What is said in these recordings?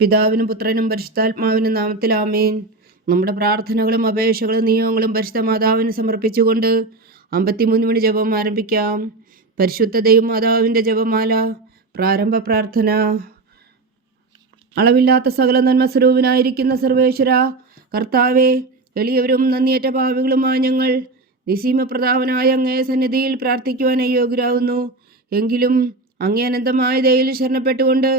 പിതാവിനും പുത്രനും പരിശുദ്ധാത്മാവിനും നാമത്തിൽ ആമേൻ. നമ്മുടെ പ്രാർത്ഥനകളും അപേക്ഷകളും നിയമങ്ങളും പരിശുദ്ധ മാതാവിന് സമർപ്പിച്ചുകൊണ്ട് 53 മണി ജപം ആരംഭിക്കാം. പരിശുദ്ധ ദൈവമാതാവിൻ്റെ ജപമാല. പ്രാരംഭ പ്രാർത്ഥന. അളവില്ലാത്ത സകല നന്മസ്വരൂപനായിരിക്കുന്ന സർവേശ്വര കർത്താവെ, എളിയവരും നന്ദിയേറ്റ പാപികളുമായ ഞങ്ങൾ നിസീമപ്രതാപനായ അങ്ങേ സന്നിധിയിൽ പ്രാർത്ഥിക്കുവാൻ യോഗ്യരാകുന്നു. എങ്കിലും അങ്ങേ അനന്തമായ ദയയിൽ ശരണപ്പെട്ടുകൊണ്ട്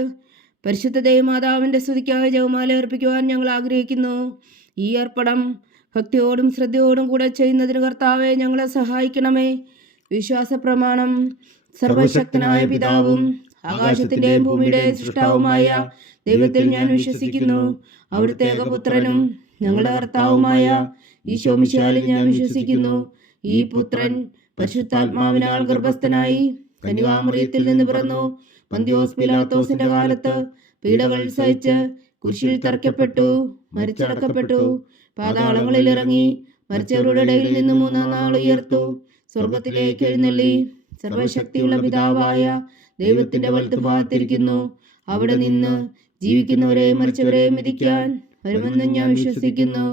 പരിശുദ്ധ ദൈവമാതാവിൻ്റെ സ്തുതിക്കായി ജപമാല അർപ്പിക്കുവാൻ ഞങ്ങൾ ആഗ്രഹിക്കുന്നു. ഈ അർപ്പണം ഭക്തിയോടും ശ്രദ്ധയോടും കൂടെ ചെയ്യുന്നതിന് കർത്താവെ ഞങ്ങളെ സഹായിക്കണമേ. വിശ്വാസ പ്രമാണം. സർവശക്തനായ പിതാവും ആകാശത്തിൻ്റെയും ഭൂമിയുടെയും സൃഷ്ടാവുമായ ദൈവത്തിൽ ഞാൻ വിശ്വസിക്കുന്നു. അവിടുത്തെ ഏകപുത്രനും ഞങ്ങളുടെ കർത്താവുമായ ഈശോ മിശിഹായിൽ ഞാൻ വിശ്വസിക്കുന്നു. ഈ പുത്രൻ പരിശുദ്ധാത്മാവിനാൽ ഗർഭസ്ഥനായി കന്യകാമറിയത്തിൽ നിന്ന് പിറന്നു. പന്തിയോസ് പിലാത്തോസിന്റെ കാലത്ത് പീഡകൾ സഹിച്ച് കുരിശിൽ തറയ്ക്കപ്പെട്ടു, മരിച്ചടക്കപ്പെട്ടു, പാതാളങ്ങളിൽ ഇറങ്ങി, മരിച്ചവരുടെ ഇടയിൽ നിന്ന് 3-ാം നാൾ ഉയർത്തു, സ്വർഗത്തിലേക്ക് എഴുന്നള്ളി, സർവശക്തിയുള്ള പിതാവായ ദൈവത്തിന്റെ വലത്തുഭാഗത്തിരിക്കുന്നു. അവിടെ നിന്ന് ജീവിക്കുന്നവരെയും മരിച്ചവരെയും വിധിക്കാൻ വരുമെന്നും ഞാൻ വിശ്വസിക്കുന്നു.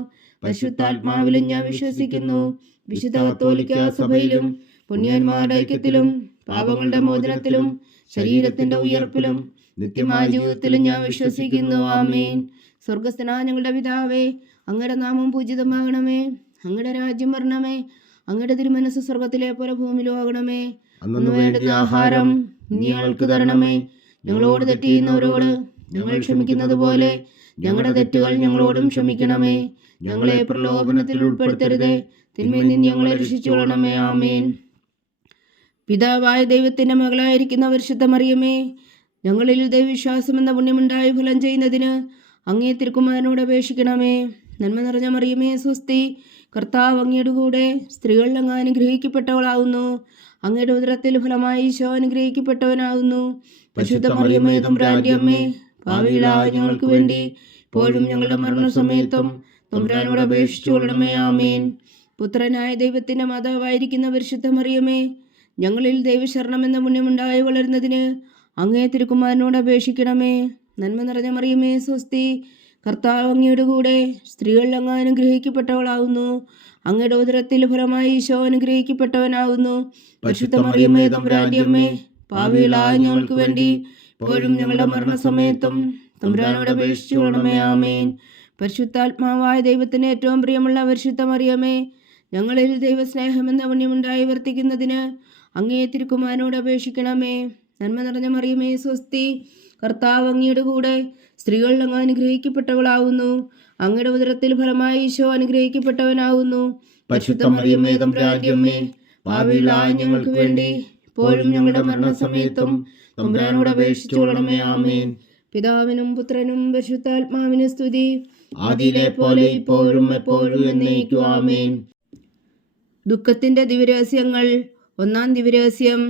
പരിശുദ്ധാത്മാവിലും ഞാൻ വിശ്വസിക്കുന്നു. വിശുദ്ധ കത്തോലിക്ക സഭയിലും പുണ്യന്മാരുടെ ഐക്യത്തിലും പാപങ്ങളുടെ മോചനത്തിലും ശരീരത്തിന്റെ ഉയർപ്പിലും നിത്യമായ ജീവിതത്തിലും ഞാൻ വിശ്വസിക്കുന്നു. ആമേൻ. സ്വർഗസ്ഥനായ ഞങ്ങളുടെ പിതാവേ, അങ്ങയുടെ നാമം പൂജിതമാകണമേ. അങ്ങയുടെ രാജ്യം വരണമേ. അങ്ങയുടെ തിരുമനസ് സ്വർഗത്തിലെ പോലെ ഭൂമിയിലും ആകണമേ. അന്ന് വേണ്ടുന്ന ആഹാരം ഞങ്ങൾക്ക് തരണമേ. ഞങ്ങളോട് തെറ്റ് ചെയ്യുന്നവരോട് ഞങ്ങൾ ക്ഷമിക്കുന്നത് പോലെ ഞങ്ങളുടെ തെറ്റുകൾ ഞങ്ങളോടും ക്ഷമിക്കണമേ. ഞങ്ങളെ പ്രലോഭനത്തിൽ ഉൾപ്പെടുത്തരുതേ, തിന്മയിൽ നിന്ന് ഞങ്ങളെ രക്ഷിച്ചുകൊള്ളണമേ. ആമേൻ. പിതാവായ ദൈവത്തിന്റെ മകളായിരിക്കുന്ന പരിശുദ്ധ മറിയമേ, ഞങ്ങളിൽ ദൈവവിശ്വാസം എന്ന പുണ്യമുണ്ടായി ഫലം ചെയ്യുന്നതിന് അങ്ങേ തിരുക്കുമാരനോട് അപേക്ഷിക്കണമേ. നന്മ നിറഞ്ഞ മറിയമേ സ്വസ്തി, കർത്താവ് അങ്ങയുടെ കൂടെ സ്ത്രീകൾ അങ്ങ് അനുഗ്രഹിക്കപ്പെട്ടവളാകുന്നു. അങ്ങയുടെ ഉദരത്തിൽ ഫലമായി ഈശോ അനുഗ്രഹിക്കപ്പെട്ടവനാകുന്നു. പരിശുദ്ധ മറിയമേ തമ്പുരാന്റെ അമ്മേ, പാപികളായ ഞങ്ങൾക്ക് വേണ്ടി ഇപ്പോഴും ഞങ്ങളുടെ മരണസമയത്തും തമ്പുരാനോട് അപേക്ഷിച്ചു കൊള്ളണമേ. ആമേൻ. പുത്രനായ ദൈവത്തിന്റെ മാതാവായിരിക്കുന്ന പരിശുദ്ധ മറിയമേ, ഞങ്ങളിൽ ദൈവശരണം എന്ന പുണ്യമുണ്ടായി വളരുന്നതിന് അങ്ങേ തിരുക്കുമാരനോട് അപേക്ഷിക്കണമേ. നന്മ നിറഞ്ഞ മറിയമേ സ്വസ്തി, കർത്താവ് അങ്ങയുടെ കൂടെ സ്ത്രീകൾ അങ്ങ് അനുഗ്രഹിക്കപ്പെട്ടവളാകുന്നു. അങ്ങയുടെ ഉദരത്തിൽ ഫലമായി ഈശോ അനുഗ്രഹിക്കപ്പെട്ടവനാകുന്നു. പരിശുദ്ധ മറിയമേ തമ്പുരാന്റെ അമ്മേ, പാപികളായ ഞങ്ങൾക്ക് വേണ്ടി ഇപ്പോഴും ഞങ്ങളുടെ മരണസമയത്തും തമ്പുരാനോട് അപേക്ഷിച്ചു കൊള്ളണമേ. ആമേൻ. പരിശുദ്ധാത്മാവായ ദൈവത്തിന് ഏറ്റവും പ്രിയമുള്ള പരിശുദ്ധ മറിയമേ, ഞങ്ങളിൽ ദൈവസ്നേഹമെന്ന പുണ്യമുണ്ടായി വർത്തിക്കുന്നതിന് അങ്ങേ തിരുക്കുമാരനോട് അപേക്ഷിക്കണമേ. നന്മ നിറഞ്ഞ മറിയമേ സ്വസ്തി, കർത്താവ് അങ്ങയുടെ കൂടെ സ്ത്രീകൾ അങ്ങ് അനുഗ്രഹിക്കപ്പെട്ടവളാകുന്നു. അങ്ങയുടെ ഉദരത്തിൽ ഫലമായി ഈശോ അനുഗ്രഹിക്കപ്പെട്ടവനാകുന്നു. പരിശുദ്ധ മറിയമേ തമ്പുരാന്റെ അമ്മേ, പാപികളായ ഞങ്ങൾക്ക് വേണ്ടി ഇപ്പോഴും ഞങ്ങളുടെ മരണസമയത്തും തമ്പുരാനോട് അപേക്ഷിച്ചു കൊള്ളണമേ. ആമേൻ. പിതാവിനും പുത്രനും പരിശുദ്ധാത്മാവിനും സ്തുതി, ആദിയിലെ പോലെ ഇപ്പോഴും എപ്പോഴും എന്നേക്കും. ആമേൻ. ദുഃഖത്തിന്റെ ദിവ്യരഹസ്യങ്ങൾ. 1-ാം ദിവ്യരഹസ്യം.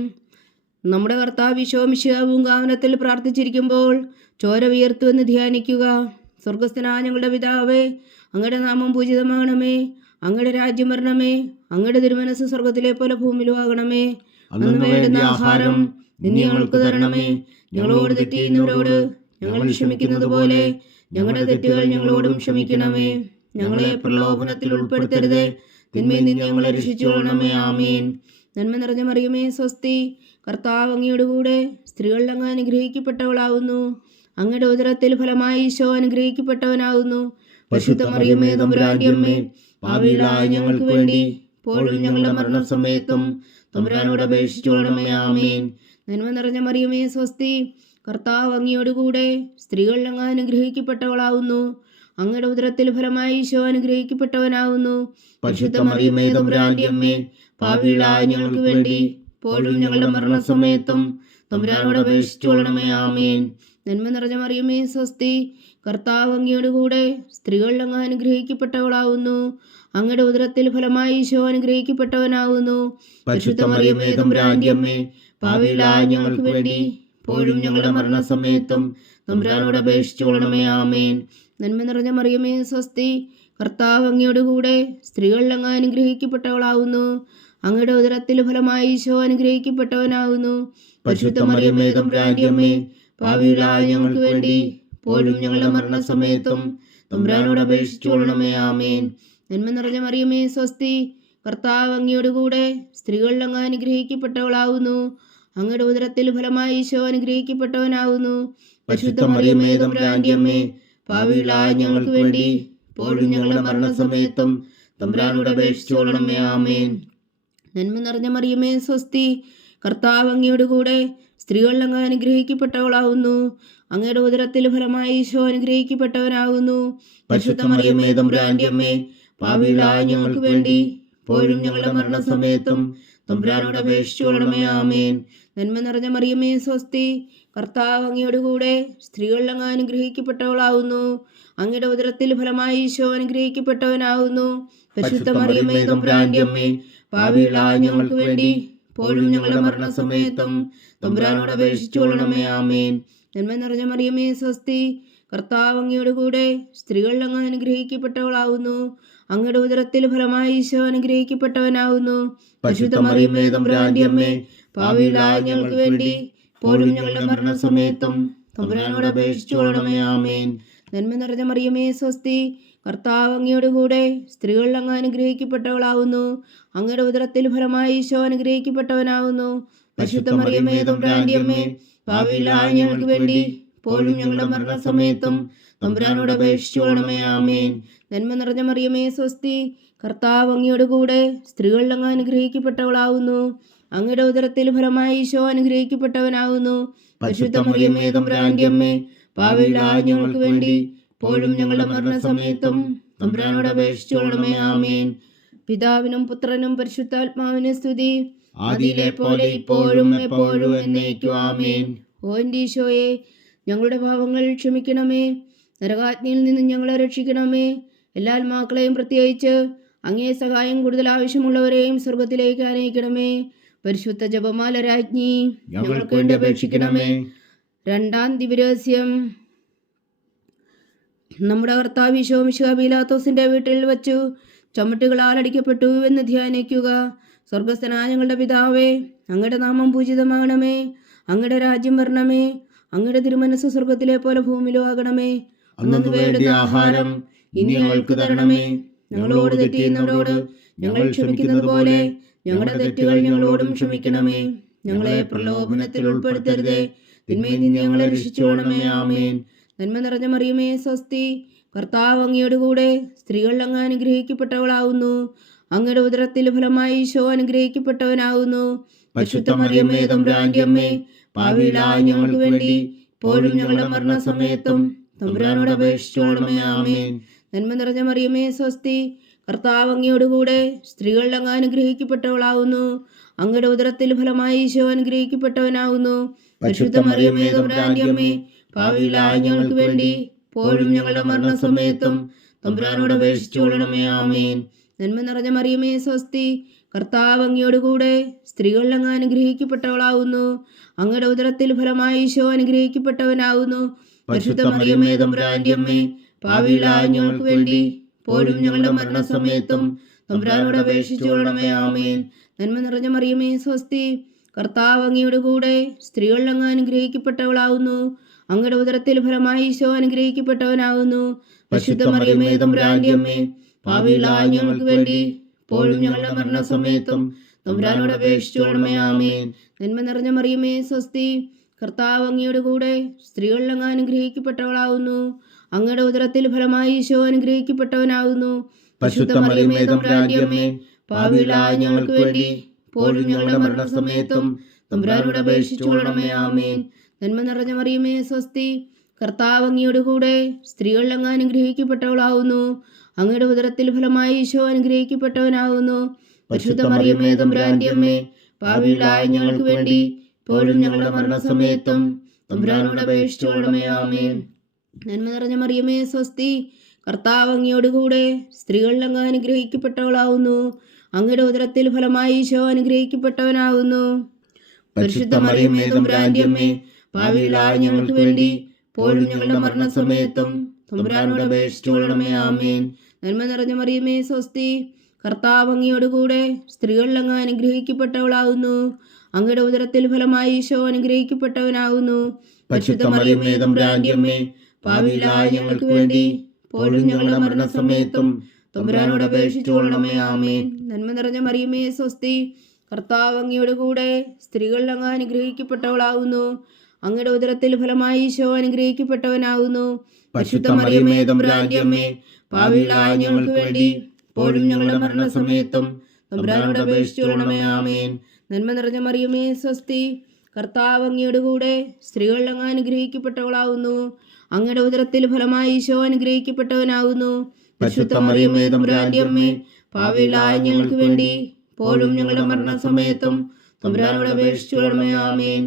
നമ്മുടെ കർത്താവ് ഈശോ മിശിഹാ പൂങ്കാവനത്തിൽ പ്രാർത്ഥിച്ചിരിക്കുമ്പോൾ ചോര വിയർത്തുവെന്ന് ധ്യാനിക്കുക. സ്വർഗസ്ഥനായ ഞങ്ങളുടെ പിതാവേ, അങ്ങയുടെ നാമം പൂജിതമാകണമേ. അങ്ങയുടെ രാജ്യം വരണമേ. അങ്ങയുടെ തിരുമനസ് സ്വർഗത്തിലെ പോലെ ഭൂമിയിലും ആകണമേ. അന്ന് വേണ്ടുന്ന ആഹാരം ഇന്ന് ഞങ്ങൾക്ക് തരണമേ. ഞങ്ങളോട് തെറ്റ് ചെയ്യുന്നവരോട് ഞങ്ങൾ ക്ഷമിക്കുന്നത് പോലെ ഞങ്ങളുടെ തെറ്റുകൾ ഞങ്ങളോടും ക്ഷമിക്കണമേ. ഞങ്ങളെ പ്രലോഭനത്തിൽ ഉൾപ്പെടുത്തരുതേ, തിന്മയിൽ നിന്ന് ഞങ്ങളെ രക്ഷിച്ചുകൊള്ളണമേ. ആമേൻ. നന്മ നിറഞ്ഞ മറിയമേ സ്വസ്തി, കർത്താവ് അങ്ങയുടെ കൂടെ സ്ത്രീകൾ അങ്ങ് അനുഗ്രഹിക്കപ്പെട്ടവളാകുന്നു. അങ്ങയുടെ ഉദരത്തിൽ ഫലമായി ഈശോ അനുഗ്രഹിക്കപ്പെട്ടവനാകുന്നു. പരിശുദ്ധ മറിയമേ തമ്പുരാന്റെ അമ്മേ, പാപികളായ ഞങ്ങൾക്ക് വേണ്ടി ഇപ്പോഴും ഞങ്ങളുടെ മരണസമയത്തും തമ്പുരാനോട് അപേക്ഷിച്ചു കൊള്ളണമേ. ആമേൻ. നന്മ നിറഞ്ഞ മറിയമേ സ്വസ്തി, കർത്താവ് അങ്ങയുടെ കൂടെ സ്ത്രീകൾ അങ്ങ് അനുഗ്രഹിക്കപ്പെട്ടവളാകുന്നു. അങ്ങയുടെ ഉദരത്തിൽ ഫലമായി ഈശോ അനുഗ്രഹിക്കപ്പെട്ടവനാകുന്നു. പരിശുദ്ധ മറിയമേ തമ്പുരാന്റെ അമ്മേ, പാപികളായ ഞങ്ങൾക്ക് വേണ്ടി ഇപ്പോഴും ഞങ്ങളുടെ മരണസമയത്തും തമ്പുരാനോട് അപേക്ഷിച്ചു കൊള്ളണമേ. ആമേൻ. നന്മ നിറഞ്ഞ മറിയമേ സ്വസ്തി, കർത്താവ് അങ്ങയുടെ കൂടെ സ്ത്രീകൾ അങ്ങ് അനുഗ്രഹിക്കപ്പെട്ടവളാകുന്നു. അങ്ങയുടെ ഉദരത്തിൽ ഫലമായി ഈശോ അനുഗ്രഹിക്കപ്പെട്ടവനാകുന്നു. പരിശുദ്ധ മറിയമേ തമ്പുരാന്റെ അമ്മേ, പാപികളായ ഞങ്ങൾക്ക് വേണ്ടി ഇപ്പോഴും ഞങ്ങളുടെ മരണസമയത്തും തമ്പുരാനോട് അപേക്ഷിച്ചു കൊള്ളണമേ. ആമേൻ. നന്മ നിറഞ്ഞ മറിയമേ സ്വസ്തി, കർത്താവ് അങ്ങയുടെ കൂടെ സ്ത്രീകൾ അങ്ങ് അനുഗ്രഹിക്കപ്പെട്ടവളാകുന്നു. അങ്ങയുടെ ഉദരത്തിൽ ഫലമായി ഈശോ അനുഗ്രഹിക്കപ്പെട്ടവനാകുന്നു. പരിശുദ്ധ മറിയമേ തമ്പുരാന്റെ അമ്മേ, പാപികളായ ഞങ്ങൾക്ക് വേണ്ടി ഇപ്പോഴും ഞങ്ങളുടെ മരണസമയത്തും തമ്പുരാനോട് അപേക്ഷിച്ചുകൊള്ളണമേ. ആമേൻ. നന്മ നിറഞ്ഞ മറിയമേ സ്വസ്തി, കർത്താവ് അങ്ങയോടുകൂടെ സ്ത്രീകളിൽ അങ്ങ് അനുഗ്രഹിക്കപ്പെട്ടവളാവുന്നു. അങ്ങയുടെ ഉദരത്തിൽ ഫലമായി ഈശോ അനുഗ്രഹിക്കപ്പെട്ടവനാവുന്നു. പരിശുദ്ധ മറിയമേ തമ്പുരാന്റെ അമ്മേ, പാപികളായ ഞങ്ങൾക്ക് വേണ്ടി ഇപ്പോഴും ഞങ്ങളുടെ മരണസമയത്തും തമ്പുരാനോട് അപേക്ഷിച്ചുകൊള്ളണമേ. ആമേൻ. നന്മ നിറഞ്ഞ മറിയമേ സ്വസ്തി, കർത്താവ് അങ്ങയോടുകൂടെ സ്ത്രീകളിൽ അങ്ങ് അനുഗ്രഹിക്കപ്പെട്ടവളാവുന്നു. അങ്ങയുടെ ഉദരത്തിൽ ഫലമായി ഈശോ അനുഗ്രഹിക്കപ്പെട്ടവനാകുന്നു. പരിശുദ്ധ മറിയമേ തമ്പുരാന്റെ അമ്മേ, പാപികളായ ഞങ്ങൾക്ക് വേണ്ടി ഇപ്പോഴും ഞങ്ങളുടെ മരണസമയത്തും തമ്പുരാനോട് അപേക്ഷിച്ചുകൊള്ളണമേ. ആമേൻ. നന്മ നിറഞ്ഞ മറിയമേ സ്വസ്തി, കർത്താവ് അങ്ങയോടുകൂടെ സ്ത്രീകളിൽ അങ്ങ് അനുഗ്രഹിക്കപ്പെട്ടവളാവുന്നു. അങ്ങയുടെ ഉദരത്തിൽ ഫലമായി ഈശോ അനുഗ്രഹിക്കപ്പെട്ടവനാകുന്നു. പരിശുദ്ധ മറിയമേ തമ്പുരാന്റെ അമ്മേ, പാപികളായ ഞങ്ങൾക്ക് വേണ്ടി ഇപ്പോഴും ഞങ്ങളുടെ മരണസമയത്തും തമ്പുരാനോട് അപേക്ഷിച്ചുകൊള്ളണമേ. ആമേൻ. നന്മ നിറഞ്ഞ മറിയമേ സ്വസ്തി, കർത്താവ് അങ്ങയോടുകൂടെ സ്ത്രീകളിൽ അങ്ങ് അനുഗ്രഹിക്കപ്പെട്ടവളാവുന്നു. അങ്ങയുടെ ഉദരത്തിൽ ഫലമായി ഈശോ അനുഗ്രഹിക്കപ്പെട്ടവനാകുന്നു. പരിശുദ്ധ മറിയമേ തമ്പുരാന്റെ അമ്മേ, പാപികളായ ഞങ്ങൾക്ക് വേണ്ടി ഇപ്പോഴും ഞങ്ങളുടെ മരണസമയത്തും തമ്പുരാനോട് അപേക്ഷിച്ചുകൊള്ളണമേ. ആമേൻ. നന്മ നിറഞ്ഞ മറിയമേ സ്വസ്തി, കർത്താവ് അങ്ങയോടുകൂടെ സ്ത്രീകളിൽ അങ്ങ് അനുഗ്രഹിക്കപ്പെട്ടവളാവുന്നു. അങ്ങയുടെ ഉദരത്തിൽ ഫലമായി ഈശോ അനുഗ്രഹിക്കപ്പെട്ടവനാകുന്നു. പരിശുദ്ധ മറിയമേ തമ്പുരാന്റെ അമ്മേ, പാപികളായ ഞങ്ങൾക്ക് വേണ്ടി ഇപ്പോഴും ഞങ്ങളുടെ മരണസമയത്തും തമ്പുരാനോട് അപേക്ഷിച്ചുകൊള്ളണമേ. ആമേൻ. നന്മ നിറഞ്ഞ മറിയമേ സ്വസ്തി, കർത്താവ് അങ്ങയോടുകൂടെ സ്ത്രീകളിൽ അങ്ങ് അനുഗ്രഹിക്കപ്പെട്ടവളാവുന്നു. അങ്ങയുടെ ഉദരത്തിൽ ഫലമായി ഈശോ അനുഗ്രഹിക്കപ്പെട്ടവനാകുന്നു. പരിശുദ്ധ മറിയമേ തമ്പുരാന്റെ അമ്മേ, പാപികളായ ഞങ്ങൾക്ക് വേണ്ടി ഇപ്പോഴും ഞങ്ങളുടെ മരണസമയത്തും തമ്പുരാനോട് അപേക്ഷിച്ചുകൊള്ളണമേ. ആമേൻ. പിതാവിനും പുത്രനും പരിശുദ്ധാത്മാവിനും സ്തുതി, ആദിയിലെ പോലെ ഇപ്പോഴും എപ്പോഴും എന്നേക്കും. ആമേൻ. ഓ എൻ്റെ ഈശോയെ, ഞങ്ങളുടെ പാപങ്ങൾ ക്ഷമിക്കണമേ. നരകാഗ്നിയിൽ നിന്നും ഞങ്ങളെ രക്ഷിക്കണമേ. എല്ലാ ആത്മാക്കളെയും പ്രത്യേകിച്ച് അങ്ങേ സഹായം കൂടുതൽ ആവശ്യമുള്ളവരെയും സ്വർഗത്തിലേക്ക് ആനയിക്കണമേ. പരിശുദ്ധ ജപമാല രാജ്ഞി, ഞങ്ങൾക്ക് വേണ്ടി അപേക്ഷിക്കണമേ. രണ്ടാം ദിവരഹസ്യം. നമ്മുടെ കർത്താവ് ഈശോ മിശിഹാ പീലാത്തോസിന്റെ വീട്ടിൽ വച്ചു ചുമട്ടുകളാൽ അടിക്കപ്പെട്ടു എന്ന് ധ്യാനിക്കുക. സ്വർഗസ്ഥനായ ഞങ്ങളുടെ പിതാവേ, അങ്ങയുടെ നാമം പൂജിതമാകണമേ. അങ്ങയുടെ രാജ്യം വരണമേ. അങ്ങയുടെ തിരുമനസ് സ്വർഗത്തിലെ പോലെ ഭൂമിയിലും ആകണമേ. അന്നു വേണ്ട ആഹാരം ഇനി ഞങ്ങൾക്ക് തരണമേ. ഞങ്ങളോട് തെറ്റ് ചെയ്യുന്നവരോട് ഞങ്ങൾ ക്ഷമിക്കുന്നത് പോലെ ഞങ്ങളുടെ തെറ്റുകൾ ഞങ്ങളോടും ക്ഷമിക്കണമേ. ഞങ്ങളെ പ്രലോഭനത്തിൽ ഉൾപ്പെടുത്തരുതേ, തിന്മയിൽ നിന്ന് ഞങ്ങളെ രക്ഷിച്ചുകൊള്ളണമേ. ആമേൻ. നന്മ നിറഞ്ഞ മറിയമേ സ്വസ്തി, കർത്താവ് അങ്ങയോടുകൂടെ സ്ത്രീകളിൽ അങ്ങ് അനുഗ്രഹിക്കപ്പെട്ടവളാവുന്നു. അങ്ങയുടെ ഉദരത്തിൽ ഫലമായി ഈശോ അനുഗ്രഹിക്കപ്പെട്ടവനാകുന്നു. പരിശുദ്ധ മറിയമേ തമ്പുരാന്റെ അമ്മേ, പാപികളായ ഞങ്ങൾക്ക് വേണ്ടി ഇപ്പോഴും ഞങ്ങളുടെ മരണസമയത്തും തമ്പുരാനോട് അപേക്ഷിച്ചുകൊള്ളണമേ. ആമേൻ. നന്മ നിറഞ്ഞ മറിയമേ സ്വസ്തി, കർത്താവ് അങ്ങയോടുകൂടെ സ്ത്രീകളിൽ അങ്ങ് അനുഗ്രഹിക്കപ്പെട്ടവളാവുന്നു. അങ്ങയുടെ ഉദരത്തിൽ ഫലമായി ഈശോ അനുഗ്രഹിക്കപ്പെട്ടവനാകുന്നു. പരിശുദ്ധ മറിയമേ തമ്പുരാന്റെ അമ്മേ, പാപികളായ ഞങ്ങൾക്ക് വേണ്ടി ഇപ്പോഴും ഞങ്ങളുടെ മരണസമയത്തും തമ്പുരാനോട് അപേക്ഷിച്ചുകൊള്ളണമേ. ആമേൻ. നന്മ നിറഞ്ഞ മറിയമേ സ്വസ്തി, കർത്താവ് അങ്ങയോടുകൂടെ സ്ത്രീകളിൽ അങ്ങ് അനുഗ്രഹിക്കപ്പെട്ടവളാവുന്നു. അങ്ങയുടെ ഉദരത്തിൽ ഫലമായി ഈശോ അനുഗ്രഹിക്കപ്പെട്ടവനാകുന്നു. പരിശുദ്ധ മറിയമേ തമ്പുരാന്റെ അമ്മേ, പാപികളായ ഞങ്ങൾക്ക് വേണ്ടി ഇപ്പോഴും ഞങ്ങളുടെ മരണസമയത്തും തമ്പുരാനോട് അപേക്ഷിച്ചുകൊള്ളണമേ. ആമേൻ. നന്മ നിറഞ്ഞ മറിയമേ സ്വസ്തി, കർത്താവ് അങ്ങയോടുകൂടെ സ്ത്രീകളിൽ അങ്ങ് അനുഗ്രഹിക്കപ്പെട്ടവളാവുന്നു. അങ്ങയുടെ ഉദരത്തിൽ ഫലമായി ഈശോ അനുഗ്രഹിക്കപ്പെട്ടവനാകുന്നു. പരിശുദ്ധ മറിയമേ തമ്പുരാന്റെ അമ്മേ, പാപികളായ ഞങ്ങൾക്ക് വേണ്ടി ഇപ്പോഴും ഞങ്ങളുടെ മരണസമയത്തും തമ്പുരാനോട് അപേക്ഷിച്ചുകൊള്ളണമേ. ആമേൻ. നന്മ നിറഞ്ഞ മറിയമേ സ്വസ്തി, കർത്താവ് അങ്ങയോടുകൂടെ സ്ത്രീകളിൽ അങ്ങ് അനുഗ്രഹിക്കപ്പെട്ടവളാവുന്നു. അങ്ങയുടെ ഉദരത്തിൽ ഫലമായി ഈശോ അനുഗ്രഹിക്കപ്പെട്ടവനാകുന്നു. പരിശുദ്ധ മറിയമേ തമ്പുരാന്റെ അമ്മേ, പാപികളായ ഞങ്ങൾക്ക് വേണ്ടി ഇപ്പോഴും ഞങ്ങളുടെ മരണസമയത്തും തമ്പുരാനോട് അപേക്ഷിച്ചുകൊള്ളണമേ. ആമേൻ. നന്മ നിറഞ്ഞ മറിയമേ സ്വസ്തി, കർത്താവ് അങ്ങയോടുകൂടെ സ്ത്രീകളിൽ അങ്ങ് അനുഗ്രഹിക്കപ്പെട്ടവളാവുന്നു. അങ്ങയുടെ ഉദരത്തിൽ ഫലമായി ഈശോ അനുഗ്രഹിക്കപ്പെട്ടവനാകുന്നു. പരിശുദ്ധ മറിയമേ തമ്പുരാന്റെ അമ്മേ, പാപികളായ ഞങ്ങൾക്ക് വേണ്ടി ഇപ്പോഴും ഞങ്ങളുടെ മരണസമയത്തും തമ്പുരാനോട് അപേക്ഷിച്ചുകൊള്ളണമേ. ആമേൻ. നന്മ നിറഞ്ഞ മറിയമേ സ്വസ്തി, കർത്താവ് അങ്ങയോടുകൂടെ സ്ത്രീകളിൽ അങ്ങ് അനുഗ്രഹിക്കപ്പെട്ടവളാവുന്നു. അങ്ങയുടെ ഉദരത്തിൽ ഫലമായി ഈശോ അനുഗ്രഹിക്കപ്പെട്ടവനാകുന്നു. പരിശുദ്ധ മറിയമേ തമ്പുരാന്റെ അമ്മേ, പാപികളായ ഞങ്ങൾക്ക് വേണ്ടി ഇപ്പോഴും ഞങ്ങളുടെ മരണസമയത്തും തമ്പുരാനോട് അപേക്ഷിച്ചുകൊള്ളണമേ. ആമേൻ. നന്മ നിറഞ്ഞ മറിയമേ സ്വസ്തി, കർത്താവ് അങ്ങയോടുകൂടെ സ്ത്രീകളിൽ അങ്ങ് അനുഗ്രഹിക്കപ്പെട്ടവളാകുന്നു. അങ്ങയുടെ ഉദരത്തിൽ ഫലമായി ഈശോ അനുഗ്രഹിക്കപ്പെട്ടവനാകുന്നു. പരിശുദ്ധ മറിയമേ തമ്പുരാന്റെ അമ്മേ, പാപികളായ ഞങ്ങൾക്ക് വേണ്ടി ഇപ്പോഴും ഞങ്ങളുടെ മരണസമയത്തും തമ്പുരാനോട് അപേക്ഷിച്ചു കൊള്ളണമേ. ആമേൻ. നന്മ നിറഞ്ഞ മറിയമേ സ്വസ്തി, കർത്താവ് അങ്ങയോട് കൂടെ സ്ത്രീകൾ അങ്ങ് അനുഗ്രഹിക്കപ്പെട്ടവളാകുന്നു. അങ്ങയുടെ ഉദരത്തിൽ ഫലമായി ഈശോ അനുഗ്രഹിക്കപ്പെട്ടവനാകുന്നു. പരിശുദ്ധ മറിയമേ തമ്പുരാന്റെ അമ്മേ, പാപികളായ ഞങ്ങൾക്ക് വേണ്ടി ഇപ്പോഴും ഞങ്ങളുടെ മരണസമയത്തും തമ്പുരാനോട് അപേക്ഷിച്ചു കൊള്ളണമേ. ആമേൻ. നന്മ നിറഞ്ഞ മറിയമേ സ്വസ്തി, കർത്താവ് അങ്ങയോട് കൂടെ സ്ത്രീകൾ അങ്ങ് അനുഗ്രഹിക്കപ്പെട്ടവളാകുന്നു. അങ്ങയുടെ ഉദരത്തിൽ ഫലമായി ഈശോ അനുഗ്രഹിക്കപ്പെട്ടവനാകുന്നു. പരിശുദ്ധ മറിയമേ തമ്പുരാന്റെ അമ്മേ, പാപികളായ ഞങ്ങൾക്ക് വേണ്ടി ഇപ്പോഴും ഞങ്ങളുടെ മരണസമയത്തും തമ്പുരാനോട് അപേക്ഷിച്ചു കൊള്ളണമേ. ആമേൻ.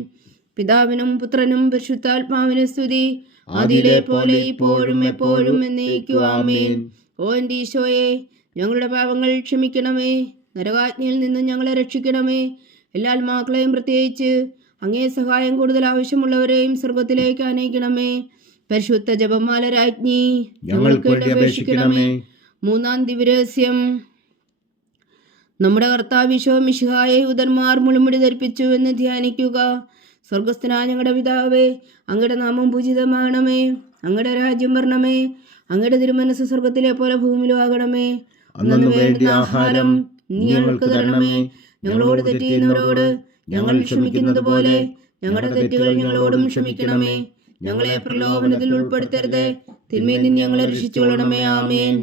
പിതാവിനും പുത്രനും പരിശുദ്ധാത്മാവിനും സ്തുതി, ആദിയിലെ പോലെ ഇപ്പോഴും എപ്പോഴും എന്നേക്കും. ആമേൻ. ഓ എൻ്റെ ഈശോയെ, ഞങ്ങളുടെ പാപങ്ങൾ ക്ഷമിക്കണമേ. നരകാജ്ഞയിൽ നിന്നും ഞങ്ങളെ രക്ഷിക്കണമേ. എല്ലാ ആത്മാക്കളെയും, പ്രത്യേകിച്ച് അങ്ങേ സഹായം കൂടുതൽ ആവശ്യമുള്ളവരെയും സ്വർഗത്തിലേക്ക് അനയിക്കണമേ. പരിശുദ്ധ ജപമാല രാജ്ഞി ഞങ്ങൾക്ക് വേണ്ടി അപേക്ഷിക്കണമേ. മൂന്നാം ദിവ്യരഹസ്യം. നമ്മുടെ കർത്താവ് ഈശോ മിശിഹായെ യൂദന്മാർ മുൾമുടി ധരിപ്പിച്ചു എന്ന് ധ്യാനിക്കുക. സ്വർഗസ്ഥനായ ഞങ്ങളുടെ പിതാവേ, അങ്ങയുടെ നാമം പൂജിതമാകണമേ. അങ്ങയുടെ രാജ്യം വരണമേ. അങ്ങയുടെ തിരുമനസ് സ്വർഗത്തിലെ പോലെ ഭൂമിയിലും ആകണമേ. അന്നു വേണ്ട ആഹാരം നീ ഞങ്ങൾക്ക് തരണമേ. ഞങ്ങളോട് തെറ്റ് ചെയ്യുന്നവരോട് ഞങ്ങൾ ക്ഷമിക്കുന്നത് പോലെ ഞങ്ങളുടെ തെറ്റുകൾ ഞങ്ങളോടും ക്ഷമിക്കണമേ. ഞങ്ങളെ പ്രലോഭനത്തിൽ ഉൾപ്പെടുത്തരുത്, തിന്മയിൽ നിന്ന് ഞങ്ങളെ രക്ഷിച്ചുകൊള്ളണമേ. ആമേൻ.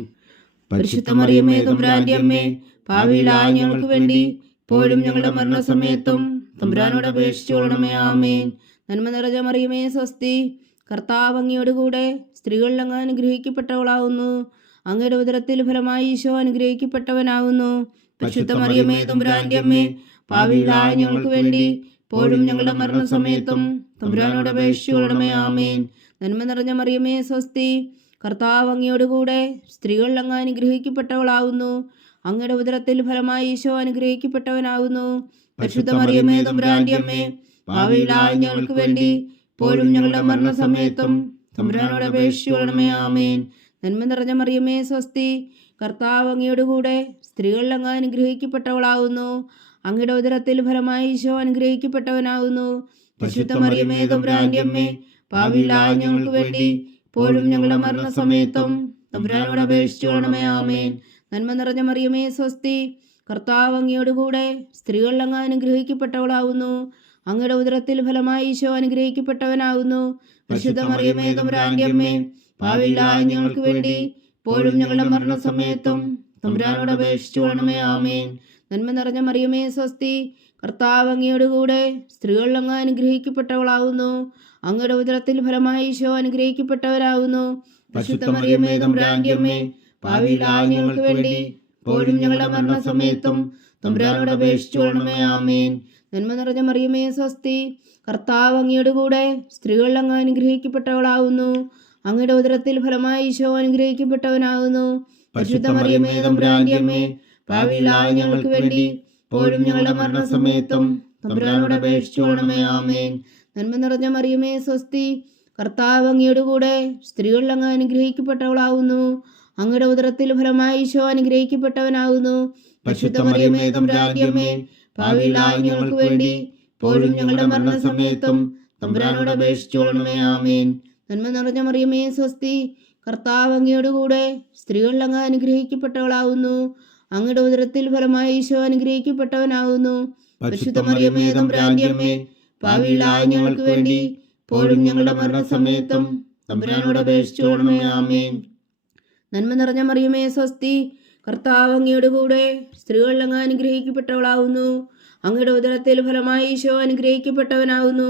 പരിശുദ്ധ മറിയമേ തമ്പുരാന്റെ അമ്മേ, പാപികളായ ഞങ്ങൾക്ക് വേണ്ടി ഇപ്പോഴും ഞങ്ങളുടെ മരണസമയത്തും തമ്പുരാനോട് അപേക്ഷിച്ചു കൊള്ളണമേ. ആമേൻ. നന്മ നിറഞ്ഞ മറിയമേ സ്വസ്തി, കർത്താവ് അങ്ങയോട് കൂടെ സ്ത്രീകൾ അങ്ങ് അനുഗ്രഹിക്കപ്പെട്ടവളാകുന്നു. അങ്ങയുടെ ഉദരത്തിൽ ഫലമായി ഈശോ അനുഗ്രഹിക്കപ്പെട്ടവനാകുന്നു. പരിശുദ്ധ മറിയമേ തമ്പുരാന്റെ അമ്മേ, പാപികളായ ഞങ്ങൾക്ക് വേണ്ടി ഇപ്പോഴും ഞങ്ങളുടെ മരണസമയത്തും തമ്പുരാനോട് അപേക്ഷിച്ചു കൊള്ളണമേ. ആമേൻ. നന്മ നിറഞ്ഞ മറിയമേ സ്വസ്തി, കർത്താവ് അങ്ങയോട് കൂടെ സ്ത്രീകൾ അങ്ങ് അനുഗ്രഹിക്കപ്പെട്ടവളാകുന്നു. അങ്ങയുടെ ഉദരത്തിൽ ഫലമായി ഈശോ അനുഗ്രഹിക്കപ്പെട്ടവനാകുന്നു. പരിശുദ്ധ മറിയമേ തമ്പുരാന്റെ അമ്മേ, പാപികളായ ഞങ്ങൾക്ക് വേണ്ടി ഇപ്പോഴും ഞങ്ങളുടെ മരണസമയത്തും തമ്പുരാനോട് അപേക്ഷിച്ചു കൊള്ളണമേ. ആമേൻ. നന്മ നിറഞ്ഞ മറിയമേ സ്വസ്തി, കർത്താവ് അങ്ങയോട് കൂടെ സ്ത്രീകൾ അങ്ങ് അനുഗ്രഹിക്കപ്പെട്ടവളാകുന്നു. അങ്ങയുടെ ഉദരത്തിൽ ഫലമായി ഈശോ അനുഗ്രഹിക്കപ്പെട്ടവനാകുന്നു. പരിശുദ്ധ മറിയമേ തമ്പുരാന്റെ അമ്മേ, പാപികളായ ഞങ്ങൾക്ക് വേണ്ടി ഇപ്പോഴും ഞങ്ങളുടെ മരണസമയത്തും തമ്പുരാനോട് അപേക്ഷിച്ചു കൊള്ളണമേ. ആമേൻ. നന്മ നിറഞ്ഞ മറിയമേ സ്വസ്തി, കർത്താവ് അങ്ങയോട് കൂടെ സ്ത്രീകൾ അങ്ങ് അനുഗ്രഹിക്കപ്പെട്ടവളാകുന്നു. അങ്ങയുടെ ഉദരത്തിൽ ഫലമായി ഈശോ അനുഗ്രഹിക്കപ്പെട്ടവനാകുന്നു. പരിശുദ്ധ മറിയമേ തമ്പുരാന്റെ അമ്മേ, പാപികളായ ഞങ്ങൾക്ക് വേണ്ടി ഇപ്പോഴും ഞങ്ങളുടെ മരണസമയത്തും തമ്പുരാനോട് അപേക്ഷിച്ചു കൊള്ളണമേ. ആമേൻ. നന്മ നിറഞ്ഞ മറിയമേ സ്വസ്തി, കർത്താവ് അങ്ങയോട് കൂടെ സ്ത്രീകൾ അങ്ങ് അനുഗ്രഹിക്കപ്പെട്ടവളാകുന്നു. അങ്ങയുടെ ഉദരത്തിൽ ഫലമായി ഈശോ അനുഗ്രഹിക്കപ്പെട്ടവരാകുന്നു. പരിശുദ്ധ മറിയമേ തമ്പുരാന്റെ അമ്മേ, പാപികളായ ഞങ്ങൾക്ക് വേണ്ടി ഇപ്പോഴും ഞങ്ങളുടെ മരണസമയത്തും തമ്പുരാനോട് അപേക്ഷിച്ചു കൊള്ളണമേ. ആമേൻ. നന്മ നിറഞ്ഞ മറിയമേ സ്വസ്തി, കർത്താവ് അങ്ങയോട് കൂടെ സ്ത്രീകൾ അങ്ങ് അനുഗ്രഹിക്കപ്പെട്ടവളാകുന്നു. അങ്ങയുടെ ഉദരത്തിൽ ഫലമായി ഈശോ അനുഗ്രഹിക്കപ്പെട്ടവനാകുന്നു. പരിശുദ്ധ മറിയമേ തമ്പുരാന്റെ അമ്മേ, പാപികളായ ഞങ്ങൾക്ക് വേണ്ടി ഇപ്പോഴും ഞങ്ങളുടെ മരണസമയത്തും തമ്പുരാനോട് അപേക്ഷിച്ചു കൊള്ളണമേ. ആമേൻ. നന്മ നിറഞ്ഞ മറിയമേ സ്വസ്തി, കർത്താവ് അങ്ങയോട് കൂടെ സ്ത്രീകൾ അങ്ങ് അനുഗ്രഹിക്കപ്പെട്ടവളാകുന്നു. അങ്ങയുടെ ഉദരത്തിൽ ഫലമായി ഈശോ അനുഗ്രഹിക്കപ്പെട്ടവനാകുന്നു. പരിശുദ്ധ മറിയമേ തമ്പുരാന്റെ അമ്മേ, പാപികളായ ഞങ്ങൾക്ക് വേണ്ടി ഇപ്പോഴും ഞങ്ങളുടെ മരണസമയത്തും തമ്പുരാനോട് അപേക്ഷിച്ചു കൊള്ളണമേ. ആമേൻ. നന്മ നിറഞ്ഞ മറിയമേ സ്വസ്തി, കർത്താവ് അങ്ങയോട് കൂടെ സ്ത്രീകൾ അങ്ങ് അനുഗ്രഹിക്കപ്പെട്ടവളാകുന്നു. അങ്ങയുടെ ഉദരത്തിൽ ഫലമായി ഈശോ അനുഗ്രഹിക്കപ്പെട്ടവനാകുന്നു. പരിശുദ്ധ മറിയമേ തമ്പുരാന്റെ അമ്മേ, പാപികളായ ഞങ്ങൾക്ക് വേണ്ടി ഇപ്പോഴും ഞങ്ങളുടെ മരണസമയത്തും തമ്പുരാനോട് അപേക്ഷിച്ചു കൊള്ളണമേ. ആമേൻ. നന്മ നിറഞ്ഞ മറിയമേ സ്വസ്തി, കർത്താവ് അങ്ങയോട് കൂടെ സ്ത്രീകൾ അങ്ങ് അനുഗ്രഹിക്കപ്പെട്ടവളാകുന്നു. അങ്ങയുടെ ഉദരത്തിൽ ഫലമായി ഈശോ അനുഗ്രഹിക്കപ്പെട്ടവനാകുന്നു.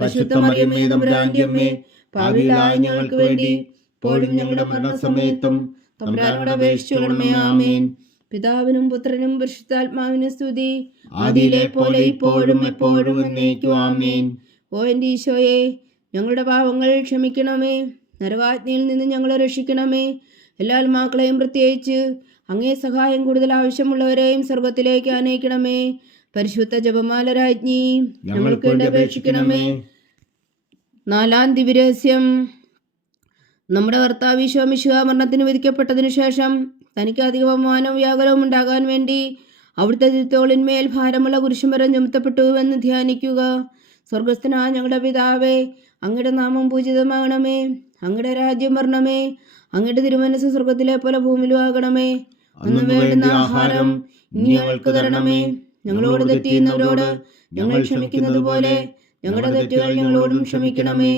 പരിശുദ്ധ മറിയമേ തമ്പുരാന്റെ അമ്മേ, പാപികളായ ഞങ്ങൾക്ക് വേണ്ടി ഇപ്പോഴും ഞങ്ങളുടെ മരണസമയത്തും തമ്പുരാനോട് അപേക്ഷിച്ചു കൊള്ളണമേ. ആമേൻ. പിതാവിനും പുത്രനും പരിശുദ്ധാത്മാവിനും സ്തുതി, ആദിയിലെ പോലെ ഇപ്പോഴും എപ്പോഴും എന്നേക്കും. ആമേൻ. ഓ എൻ്റെ ഈശോയെ, ഞങ്ങളുടെ പാപങ്ങൾ ക്ഷമിക്കണമേ. നരകാജ്ഞയിൽ നിന്ന് ഞങ്ങളെ രക്ഷിക്കണമേ. എല്ലാ ആത്മാക്കളെയും, പ്രത്യേകിച്ച് അങ്ങേ സഹായം കൂടുതൽ ആവശ്യമുള്ളവരെയും സ്വർഗത്തിലേക്ക് അനയിക്കണമേ. പരിശുദ്ധ ജപമാല രാജ്ഞി ഞങ്ങൾക്ക് വേണ്ടി അപേക്ഷിക്കണമേ. നാലാം ദിവ്യരഹസ്യം. നമ്മുടെ കർത്താവ് ഈശോ മിശിഹാ മരണത്തിന് വിധിക്കപ്പെട്ടതിനു ശേഷം തനിക്ക് അധിക അപമാനവും വ്യാകുലവും ഉണ്ടാകാൻ വേണ്ടി അവിടുത്തെ തിരുത്തോളിന്മേൽ ഭാരമുള്ള കുരിശുമരം ചുമത്തപ്പെട്ടുവെന്ന് ധ്യാനിക്കുക. സ്വർഗസ്ഥനായ ഞങ്ങളുടെ പിതാവേ, അങ്ങയുടെ നാമം പൂജിതമാകണമേ. അങ്ങയുടെ രാജ്യം വരണമേ. അങ്ങയുടെ തിരുമനസ് സ്വർഗത്തിലെ പോലെ ഭൂമിയിലും ആകണമേ. അന്ന് വേണ്ടുന്ന ആഹാരം ഇനി ഞങ്ങൾക്ക് തരണമേ. ഞങ്ങളോട് തെറ്റ് ചെയ്യുന്നവരോട് ഞങ്ങൾ ക്ഷമിക്കുന്നത് പോലെ ഞങ്ങളുടെ തെറ്റുകൾ ഞങ്ങളോടും ക്ഷമിക്കണമേ.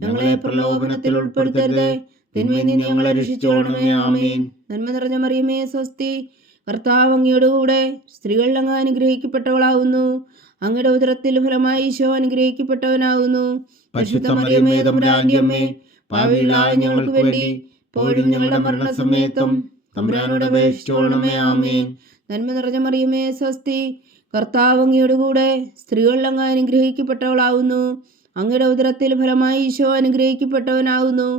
ഞങ്ങളെ പ്രലോഭനത്തിൽ ഉൾപ്പെടുത്തരുത്, തിന്മയിൽ നിന്ന് ഞങ്ങളെ രക്ഷിച്ചുകൊള്ളണമേ. ആമേൻ. നന്മ നിറഞ്ഞ മറിയമേ, സ്വസ്തി, കർത്താവ് അങ്ങയുടെ കൂടെ സ്ത്രീകൾ അങ്ങ് അനുഗ്രഹിക്കപ്പെട്ടവളാകുന്നു. അങ്ങയുടെ ഉദരത്തിൽ ഫലമായി ഈശോ അനുഗ്രഹിക്കപ്പെട്ടവനാകുന്നു. പരിശുദ്ധ മറിയമേ, തമ്പുരാന്റെ അമ്മേ, പാപികളായ ഞങ്ങൾക്ക് വേണ്ടി ഇപ്പോഴും ഞങ്ങളുടെ മരണസമയത്തും തമ്പുരാനോട് അപേക്ഷിച്ചുകൊള്ളണമേ. ആമേൻ. നന്മ നിറഞ്ഞ മറിയമേ, സ്വസ്തി, കർത്താവ് അങ്ങയുടെ കൂടെ സ്ത്രീകൾ അങ്ങ് അനുഗ്രഹിക്കപ്പെട്ടവളാകുന്നു. അങ്ങയുടെ ഉദരത്തിൽ ഫലമായി ഈശോ അനുഗ്രഹിക്കപ്പെട്ടവനാകുന്നു.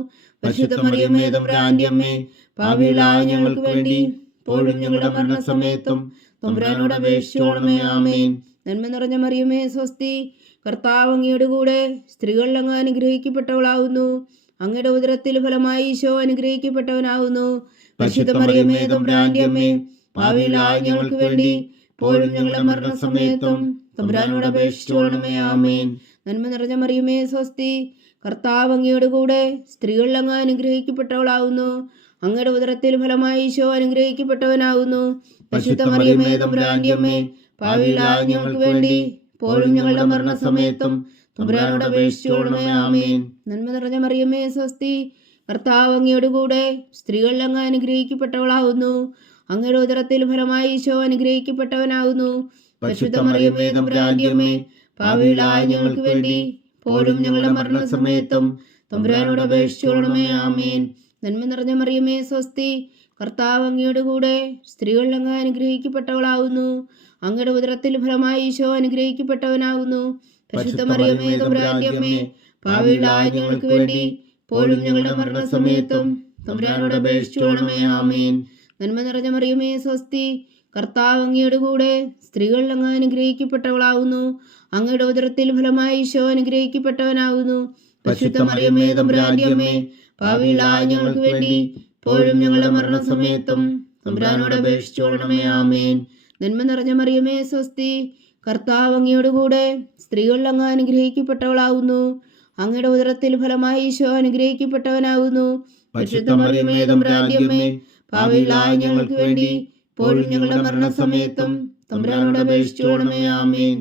പരിശുദ്ധ മറിയമേ, തമ്പുരാന്റെ അമ്മേ, പാപികളായ ഞങ്ങൾക്ക് വേണ്ടി ഇപ്പോഴും ഞങ്ങളുടെ മരണസമയത്തും തമ്പുരാനോട് അപേക്ഷിച്ചുകൊള്ളണമേ. ആമേൻ. നന്മ നിറഞ്ഞ മറിയമേ, സ്വസ്തി, കർത്താവ് അങ്ങയുടെ കൂടെ സ്ത്രീകൾ അങ്ങ് അനുഗ്രഹിക്കപ്പെട്ടവളാകുന്നു. അങ്ങയുടെ ഉദരത്തിൽ ഫലമായി ഈശോ അനുഗ്രഹിക്കപ്പെട്ടവനാകുന്നു. പരിശുദ്ധ മറിയമേ, തമ്പുരാന്റെ അമ്മേ, പാപികളായ ഞങ്ങൾക്ക് വേണ്ടി ഇപ്പോഴും ഞങ്ങളുടെ മരണസമയത്തും തമ്പുരാനോട് അപേക്ഷിച്ചുകൊള്ളണമേ. ആമേൻ. നന്മ നിറഞ്ഞ മറിയമേ, സ്വസ്തി, കർത്താവ് അങ്ങയുടെ കൂടെ സ്ത്രീകൾ അങ്ങ് അനുഗ്രഹിക്കപ്പെട്ടവളാകുന്നു. അങ്ങയുടെ ഉദരത്തിൽ ഫലമായി ഈശോ അനുഗ്രഹിക്കപ്പെട്ടവനാകുന്നു. പരിശുദ്ധ മറിയമേ, തമ്പുരാന്റെ അമ്മേ, പാപികളായ ഞങ്ങൾക്ക് വേണ്ടി ഇപ്പോഴും ഞങ്ങളുടെ മരണസമയത്തും തമ്പുരാനോട് അപേക്ഷിച്ചുകൊള്ളണമേ. ആമേൻ. നന്മ നിറഞ്ഞ മറിയമേ, സ്വസ്തി, കർത്താവ് അങ്ങയുടെ കൂടെ സ്ത്രീകൾ അങ്ങ് അനുഗ്രഹിക്കപ്പെട്ടവളാകുന്നു. അങ്ങയുടെ ഉദരത്തിൽ ഫലമായി ഈശോ അനുഗ്രഹിക്കപ്പെട്ടവനാകുന്നു. പരിശുദ്ധ മറിയമേ, തമ്പുരാന്റെ അമ്മേ, പാപികളായ ഞങ്ങൾക്ക് വേണ്ടി ഇപ്പോഴും ഞങ്ങളുടെ മരണസമയത്തും തമ്പുരാനോട് അപേക്ഷിച്ചുകൊള്ളണമേ. ആമേൻ. നന്മ നിറഞ്ഞ മറിയമേ, സ്വസ്തി, കർത്താവ് അങ്ങയുടെ കൂടെ സ്ത്രീകൾ അങ്ങ് അനുഗ്രഹിക്കപ്പെട്ടവളാകുന്നു. അങ്ങയുടെ ഉദരത്തിൽ ഫലമായി ഈശോ അനുഗ്രഹിക്കപ്പെട്ടവനാകുന്നു. പരിശുദ്ധ മറിയമേ, തമ്പുരാന്റെ അമ്മേ, പാപികളായ ഞങ്ങൾക്ക് വേണ്ടി ഇപ്പോഴും ഞങ്ങളുടെ മരണസമയത്തും തമ്പുരാനോട് അപേക്ഷിച്ചുകൊള്ളണമേ. ആമേൻ. നന്മ നിറഞ്ഞ മറിയമേ, സ്വസ്തി, കർത്താവ് അങ്ങയുടെ കൂടെ സ്ത്രീകൾ അങ്ങ് അനുഗ്രഹിക്കപ്പെട്ടവളാകുന്നു. അങ്ങയുടെ ഉദരത്തിൽ ഫലമായി ഈശോ അനുഗ്രഹിക്കപ്പെട്ടവനാകുന്നു. പരിശുദ്ധ മറിയമേ, തമ്പുരാന്റെ അമ്മേ, പാപികളായ ഞങ്ങൾക്ക് വേണ്ടി ഇപ്പോഴും ഞങ്ങളുടെ മരണസമയത്തും തമ്പുരാനോട് അപേക്ഷിച്ചുകൊള്ളണമേ. ആമേൻ. നന്മ നിറഞ്ഞ മറിയമേ, സ്വസ്തി, കർത്താവ് അങ്ങയുടെ കൂടെ സ്ത്രീകൾ അങ്ങ് അനുഗ്രഹിക്കപ്പെട്ടവളാകുന്നു. അങ്ങയുടെ ഉദരത്തിൽ ഫലമായി ഈശോ അനുഗ്രഹിക്കപ്പെട്ടവനാകുന്നു. പരിശുദ്ധ മറിയമേ, തമ്പുരാന്റെ അമ്മേ, പാപികളായ ഞങ്ങൾക്ക് വേണ്ടി ഇപ്പോഴും ഞങ്ങളുടെ മരണസമയത്തും തമ്പുരാനോട് അപേക്ഷിച്ചുകൊള്ളണമേ. ആമേൻ.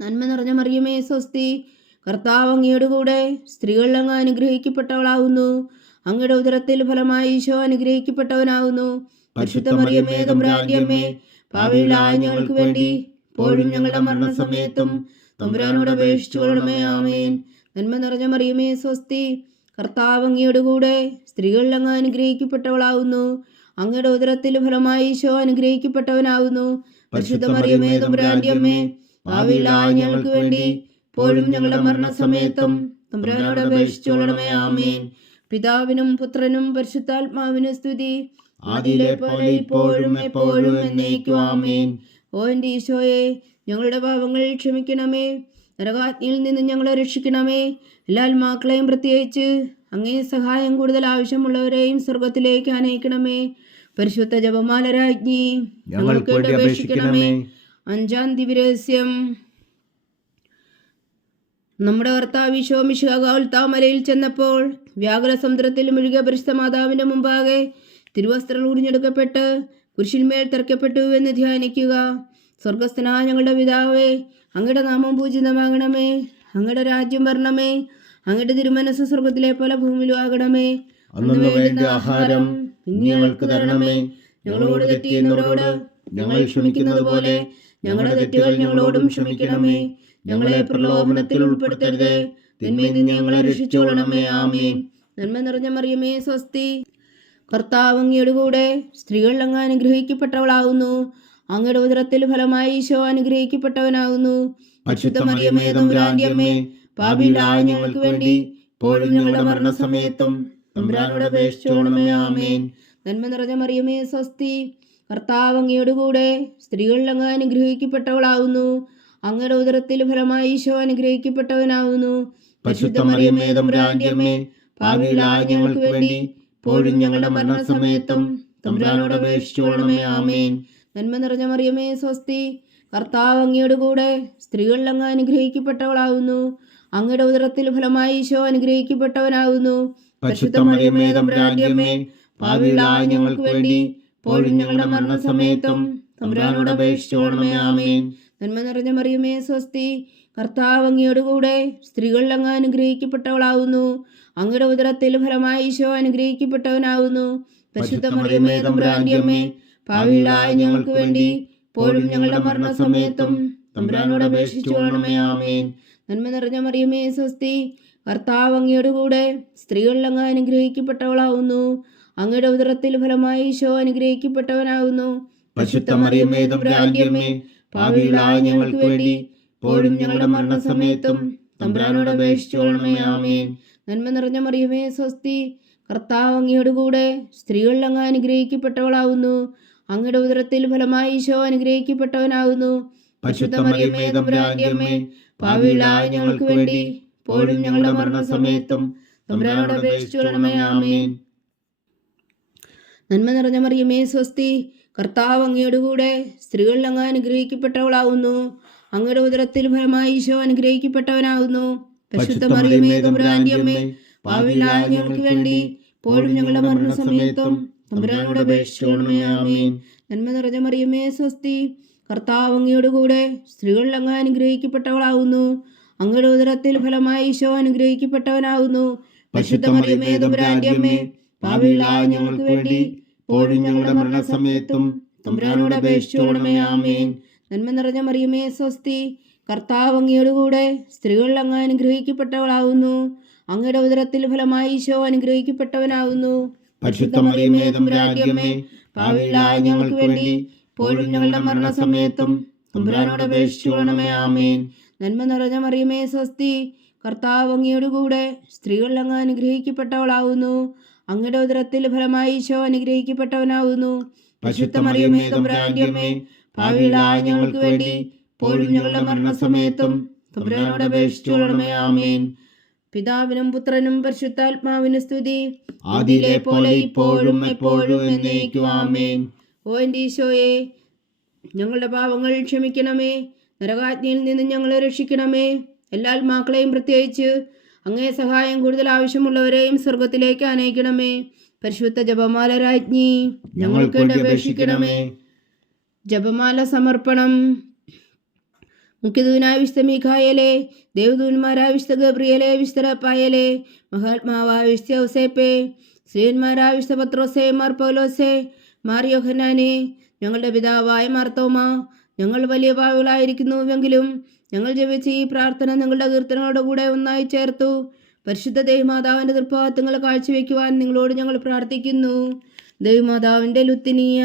നന്മ നിറഞ്ഞ മറിയമേ, സ്വസ്തി, കർത്താവ് അങ്ങയുടെ കൂടെ സ്ത്രീകൾ അങ്ങ് അനുഗ്രഹിക്കപ്പെട്ടവളാകുന്നു. അങ്ങയുടെ ഉദരത്തിൽ ഫലമായി ഈശോ അനുഗ്രഹിക്കപ്പെട്ടവനാകുന്നു. പരിശുദ്ധ മറിയമേ, തമ്പുരാന്റെ അമ്മേ, പാപികളായ ഞങ്ങൾക്ക് വേണ്ടി ഇപ്പോഴും ഞങ്ങളുടെ മരണസമയത്തും തമ്പുരാനോട് അപേക്ഷിച്ചുകൊള്ളണമേ. ആമേൻ. നന്മ നിറഞ്ഞ മറിയമേ, സ്വസ്തി, കർത്താവ് അങ്ങയുടെ കൂടെ സ്ത്രീകൾ അങ്ങ് അനുഗ്രഹിക്കപ്പെട്ടവളാകുന്നു. അങ്ങയുടെ ഉദരത്തിൽ ഫലമായി ഈശോ അനുഗ്രഹിക്കപ്പെട്ടവനാകുന്നു. പരിശുദ്ധ മറിയമേ, തമ്പുരാന്റെ അമ്മേ, പാപികളായ ഞങ്ങൾക്ക് വേണ്ടി ഇപ്പോഴും ഞങ്ങളുടെ മരണസമയത്തും തമ്പുരാനോട് അപേക്ഷിച്ചുകൊള്ളണമേ. ആമേൻ. പിതാവിനും പുത്രനും പരിശുദ്ധാത്മാവിനും സ്തുതി, ആദിയിലെ പോലെ ഇപ്പോഴും എപ്പോഴും എന്നേക്കും. ആമേൻ. ഓ എൻ്റെ ഈശോയെ, ഞങ്ങളുടെ പാപങ്ങൾ ക്ഷമിക്കണമേ. നരകാഗ്നിയിൽ നിന്ന് ഞങ്ങളെ രക്ഷിക്കണമേ. എല്ലാ ആത്മാക്കളെയും, പ്രത്യേകിച്ച് അങ്ങേ സഹായം കൂടുതൽ ആവശ്യമുള്ളവരെയും സ്വർഗത്തിലേക്ക് അനയിക്കണമേ. പരിശുദ്ധ ജപമാല രാജ്ഞി, ഞങ്ങൾക്ക് വേണ്ടി അപേക്ഷിക്കണമേ. അഞ്ചാം ദിവ്യരഹസ്യം. നമ്മുടെ കർത്താവ് ഈശോ മിശിഹാ ഗോൽഗോഥാമലയിൽ ചെന്നപ്പോൾ വ്യാകുല സമുദ്രത്തിൽ മുഴുകിയ പരിശുദ്ധ മാതാവിന്റെ മുമ്പാകെ തിരുവസ്ത്രം ഉരിഞ്ഞെടുക്കപ്പെട്ട് കുരിശിന്മേൽ തറയ്ക്കപ്പെട്ടു എന്ന് ധ്യാനിക്കുക. സ്വർഗസ്ഥനായ ഞങ്ങളുടെ പിതാവേ, അങ്ങയുടെ നാമം പൂജിതമാകണമേ. അങ്ങയുടെ രാജ്യം വരണമേ. അങ്ങയുടെ തിരുമനസ് സ്വർഗത്തിലെ പോലെ ഭൂമിയിലും ആകണമേ. അന്ന് വേണ്ട ആഹാരം ഇന്ന് ഞങ്ങൾക്ക് തരണമേ. ഞങ്ങളോട് തെറ്റ് ചെയ്യുന്നവരോട് ഞങ്ങൾ ക്ഷമിക്കുന്നത് പോലെ ഞങ്ങളുടെ തെറ്റുകൾ ഞങ്ങളോടും ക്ഷമിക്കണമേ. ഞങ്ങളെ പ്രലോഭനത്തിൽ ഉൾപ്പെടുത്തരുത്, തിന്മയിൽ നിന്ന് ഞങ്ങളെ രക്ഷിച്ചുകൊള്ളണമേ. ആമേൻ. നന്മ നിറഞ്ഞ മറിയമേ, സ്വസ്തി, കർത്താവ് അങ്ങയുടെ കൂടെ സ്ത്രീകൾ അങ്ങ് അനുഗ്രഹിക്കപ്പെട്ടവളാകുന്നു. അങ്ങയുടെ ഉദരത്തിൽ ഫലമായി ഈശോ അനുഗ്രഹിക്കപ്പെട്ടവനാകുന്നു. പരിശുദ്ധ മറിയമേ, തമ്പുരാന്റെ അമ്മേ, പാപികളായ ഞങ്ങൾക്ക് വേണ്ടി ഇപ്പോഴും ഞങ്ങളുടെ മരണസമയത്തും തമ്പുരാനോട് അപേക്ഷിച്ചുകൊള്ളണമേ. ആമേൻ. നന്മ നിറഞ്ഞ മറിയമേ, സ്വസ്തി, കർത്താവ് അങ്ങയുടെ കൂടെ സ്ത്രീകൾ അങ്ങ് അനുഗ്രഹിക്കപ്പെട്ടവളാകുന്നു. അങ്ങയുടെ ഉദരത്തിൽ ഫലമായി ഈശോ അനുഗ്രഹിക്കപ്പെട്ടവനാകുന്നു. പരിശുദ്ധ മറിയമേ, തമ്പുരാന്റെ അമ്മേ, പാപികളായ ഞങ്ങൾക്ക് വേണ്ടി ഇപ്പോഴും ഞങ്ങളുടെ മരണസമയത്തും തമ്പുരാനോട് അപേക്ഷിച്ചുകൊള്ളണമേ. ആമേൻ. നന്മ നിറഞ്ഞ മറിയമേ, സ്വസ്തി, കർത്താവ് അങ്ങയുടെ കൂടെ സ്ത്രീകൾ അങ്ങ് അനുഗ്രഹിക്കപ്പെട്ടവളാകുന്നു. അങ്ങയുടെ ഉദരത്തിൽ ഫലമായി ഈശോ അനുഗ്രഹിക്കപ്പെട്ടവനാകുന്നു. പരിശുദ്ധ മറിയമേ തമ്പുരാന്റെ അമ്മേ, പാപികളായ ഞങ്ങൾക്ക് വേണ്ടി ഇപ്പോഴും ഞങ്ങളുടെ മരണസമയത്തും തമ്പുരാനോട് അപേക്ഷിച്ചുകൊള്ളണമേ. ആമേൻ. നന്മ നിറഞ്ഞ മറിയമേ സ്വസ്തി, കർത്താവ് അങ്ങയോടുകൂടെ സ്ത്രീകളിൽ അങ്ങ് അനുഗ്രഹിക്കപ്പെട്ടവളാവുന്നു. അങ്ങയുടെ ഉദരത്തിൽ ഫലമായി ഈശോ അനുഗ്രഹിക്കപ്പെട്ടവനാവുന്നു. പരിശുദ്ധ മറിയമേ തമ്പുരാന്റെ അമ്മേ, പാപികളായ ഞങ്ങൾക്ക് വേണ്ടി ഇപ്പോഴും ഞങ്ങളുടെ മരണസമയത്തും തമ്പുരാനോട് അപേക്ഷിച്ചുകൊള്ളണമേ. ആമേൻ. നന്മ നിറഞ്ഞ മറിയമേ സ്വസ്തി, കർത്താവ് അങ്ങയോടുകൂടെ സ്ത്രീകളിൽ അങ്ങ് അനുഗ്രഹിക്കപ്പെട്ടവളാവുന്നു. അങ്ങയുടെ ഉദരത്തിൽ ഫലമായി ഈശോ അനുഗ്രഹിക്കപ്പെട്ടവനാവുന്നു. പരിശുദ്ധ മറിയമേ തമ്പുരാന്റെ അമ്മേ, പാപികളായ ഞങ്ങൾക്ക് വേണ്ടി ഇപ്പോഴും ഞങ്ങളുടെ മരണസമയത്തും തമ്പുരാനോട് അപേക്ഷിച്ചുകൊള്ളണമേ. ആമേൻ. നന്മ നിറഞ്ഞ മറിയമേ സ്വസ്തി, കർത്താവ് അങ്ങയോടുകൂടെ സ്ത്രീകളിൽ അങ്ങ് അനുഗ്രഹിക്കപ്പെട്ടവളാവുന്നു. അങ്ങയുടെ ഉദരത്തിൽ ഫലമായി ഈശോ അനുഗ്രഹിക്കപ്പെട്ടവനാവുന്നു. പരിശുദ്ധ മറിയമേ തമ്പുരാന്റെ അമ്മേ, പാപികളായ ഞങ്ങൾക്ക് വേണ്ടി ഇപ്പോഴും ഞങ്ങളുടെ മരണസമയത്തും തമ്പുരാനോട് അപേക്ഷിച്ചുകൊള്ളണമേ. ആമേൻ. നന്മ നിറഞ്ഞ മറിയമേ സ്വസ്തി, കർത്താവ് അങ്ങയോടുകൂടെ സ്ത്രീകളിൽ അങ്ങ് അനുഗ്രഹിക്കപ്പെട്ടവളാവുന്നു. അങ്ങയുടെ ഉദരത്തിൽ ഫലമായി ഈശോ അനുഗ്രഹിക്കപ്പെട്ടവനാകുന്നു. പരിശുദ്ധ മറിയമേ തമ്പുരാന്റെ അമ്മേ, പാപികളായ ഞങ്ങൾക്ക് വേണ്ടി ഇപ്പോഴും ഞങ്ങളുടെ മരണസമയത്തും തമ്പുരാനോട് അപേക്ഷിച്ചുകൊള്ളണമേ. ആമേൻ. നന്മ നിറഞ്ഞ മറിയമേ സ്വസ്തി, കർത്താവ് അങ്ങയോടുകൂടെ സ്ത്രീകളിൽ അങ്ങ് അനുഗ്രഹിക്കപ്പെട്ടവളാവുന്നു. അങ്ങയുടെ ഉദരത്തിൽ ഫലമായി ഈശോ അനുഗ്രഹിക്കപ്പെട്ടവനാകുന്നു. പരിശുദ്ധ മറിയമേ തമ്പുരാന്റെ അമ്മേ, പാപികളായ ഞങ്ങൾക്ക് വേണ്ടി ഇപ്പോഴും ഞങ്ങളുടെ മരണസമയത്തും തമ്പുരാനോട് അപേക്ഷിച്ചുകൊള്ളണമേ. ആമേൻ. നന്മ നിറഞ്ഞ മറിയമേ സ്വസ്തി, കർത്താവ് അങ്ങയോടുകൂടെ സ്ത്രീകളിൽ അങ്ങ് അനുഗ്രഹിക്കപ്പെട്ടവളാവുന്നു. അങ്ങയുടെ ഉദരത്തിൽ ഫലമായി ഈശോ അനുഗ്രഹിക്കപ്പെട്ടവനാകുന്നു. പരിശുദ്ധ മറിയമേ തമ്പുരാന്റെ അമ്മേ, പാപികളായ ഞങ്ങൾക്ക് വേണ്ടി ഇപ്പോഴും ഞങ്ങളുടെ മരണസമയത്തും തമ്പുരാനോട് അപേക്ഷിച്ചുകൊള്ളണമേ. ആമേൻ. നന്മ നിറഞ്ഞ മറിയമേ സ്വസ്തി, കർത്താവ് അങ്ങയോടുകൂടെ സ്ത്രീകളിൽ അങ്ങ് അനുഗ്രഹിക്കപ്പെട്ടവളാവുന്നു. അങ്ങയുടെ ഉദരത്തിൽ ഫലമായി ഈശോ അനുഗ്രഹിക്കപ്പെട്ടവനാവുന്നു. പരിശുദ്ധ മറിയമേ തമ്പുരാന്റെ അമ്മേ, പാപികളായ ഞങ്ങൾക്ക് വേണ്ടി ഇപ്പോഴും ഞങ്ങളുടെ മരണസമയത്തും തമ്പുരാനോട് അപേക്ഷിച്ചുകൊള്ളണമേ. ആമേൻ. പിതാവിനും പുത്രനും പരിശുദ്ധാത്മാവിനും സ്തുതി, ആദിയിലെ പോലെ ഇപ്പോഴും എപ്പോഴും എന്നേക്കും. ആമേൻ. ഓ എൻ്റെ ഈശോയെ, ഞങ്ങളുടെ പാപങ്ങൾ ക്ഷമിക്കണമേ. നരകാജ്ഞയിൽ നിന്ന് ഞങ്ങളെ രക്ഷിക്കണമേ. എല്ലാ ആത്മാക്കളെയും പ്രത്യേകിച്ച് അങ്ങേ സഹായം കൂടുതൽ ആവശ്യമുള്ളവരെയും സ്വർഗത്തിലേക്ക് അനയിക്കണമേ. പരിശുദ്ധ ജപമാല രാജ്ഞി, ഞങ്ങൾക്ക് വേണ്ടി അപേക്ഷിക്കണമേ. ജപമാല സമർപ്പണം. മുഖ്യദൂതനായ വിശുദ്ധ മീഖായേലേ, ദേവദൂതന്മാരായ വിശുദ്ധ ഗബ്രിയേലേ, വിശുദ്ധ റഫായേലേ, മഹാത്മാവായ വിശുദ്ധ ഔസേപ്പേ, ശ്രീയന്മാരായ വിശുദ്ധ പത്രോസേ, മാർ പൗലോസേ, മാർ യോഹന്നാനേ, ഞങ്ങളുടെ പിതാവായ മാർത്തോമ, ഞങ്ങൾ വലിയ പാപികളായിരിക്കുന്നുവെങ്കിലും ഞങ്ങൾ ജപിച്ച ഈ പ്രാർത്ഥന നിങ്ങളുടെ കീർത്തനങ്ങളുടെ കൂടെ ഒന്നായി ചേർത്തു പരിശുദ്ധ ദൈവമാതാവിൻ്റെ തൃപ്പാദങ്ങൾ കാഴ്ചവെക്കുവാൻ നിങ്ങളോട് ഞങ്ങൾ പ്രാർത്ഥിക്കുന്നു. ദൈവമാതാവിൻ്റെ ലുത്തിനിയ.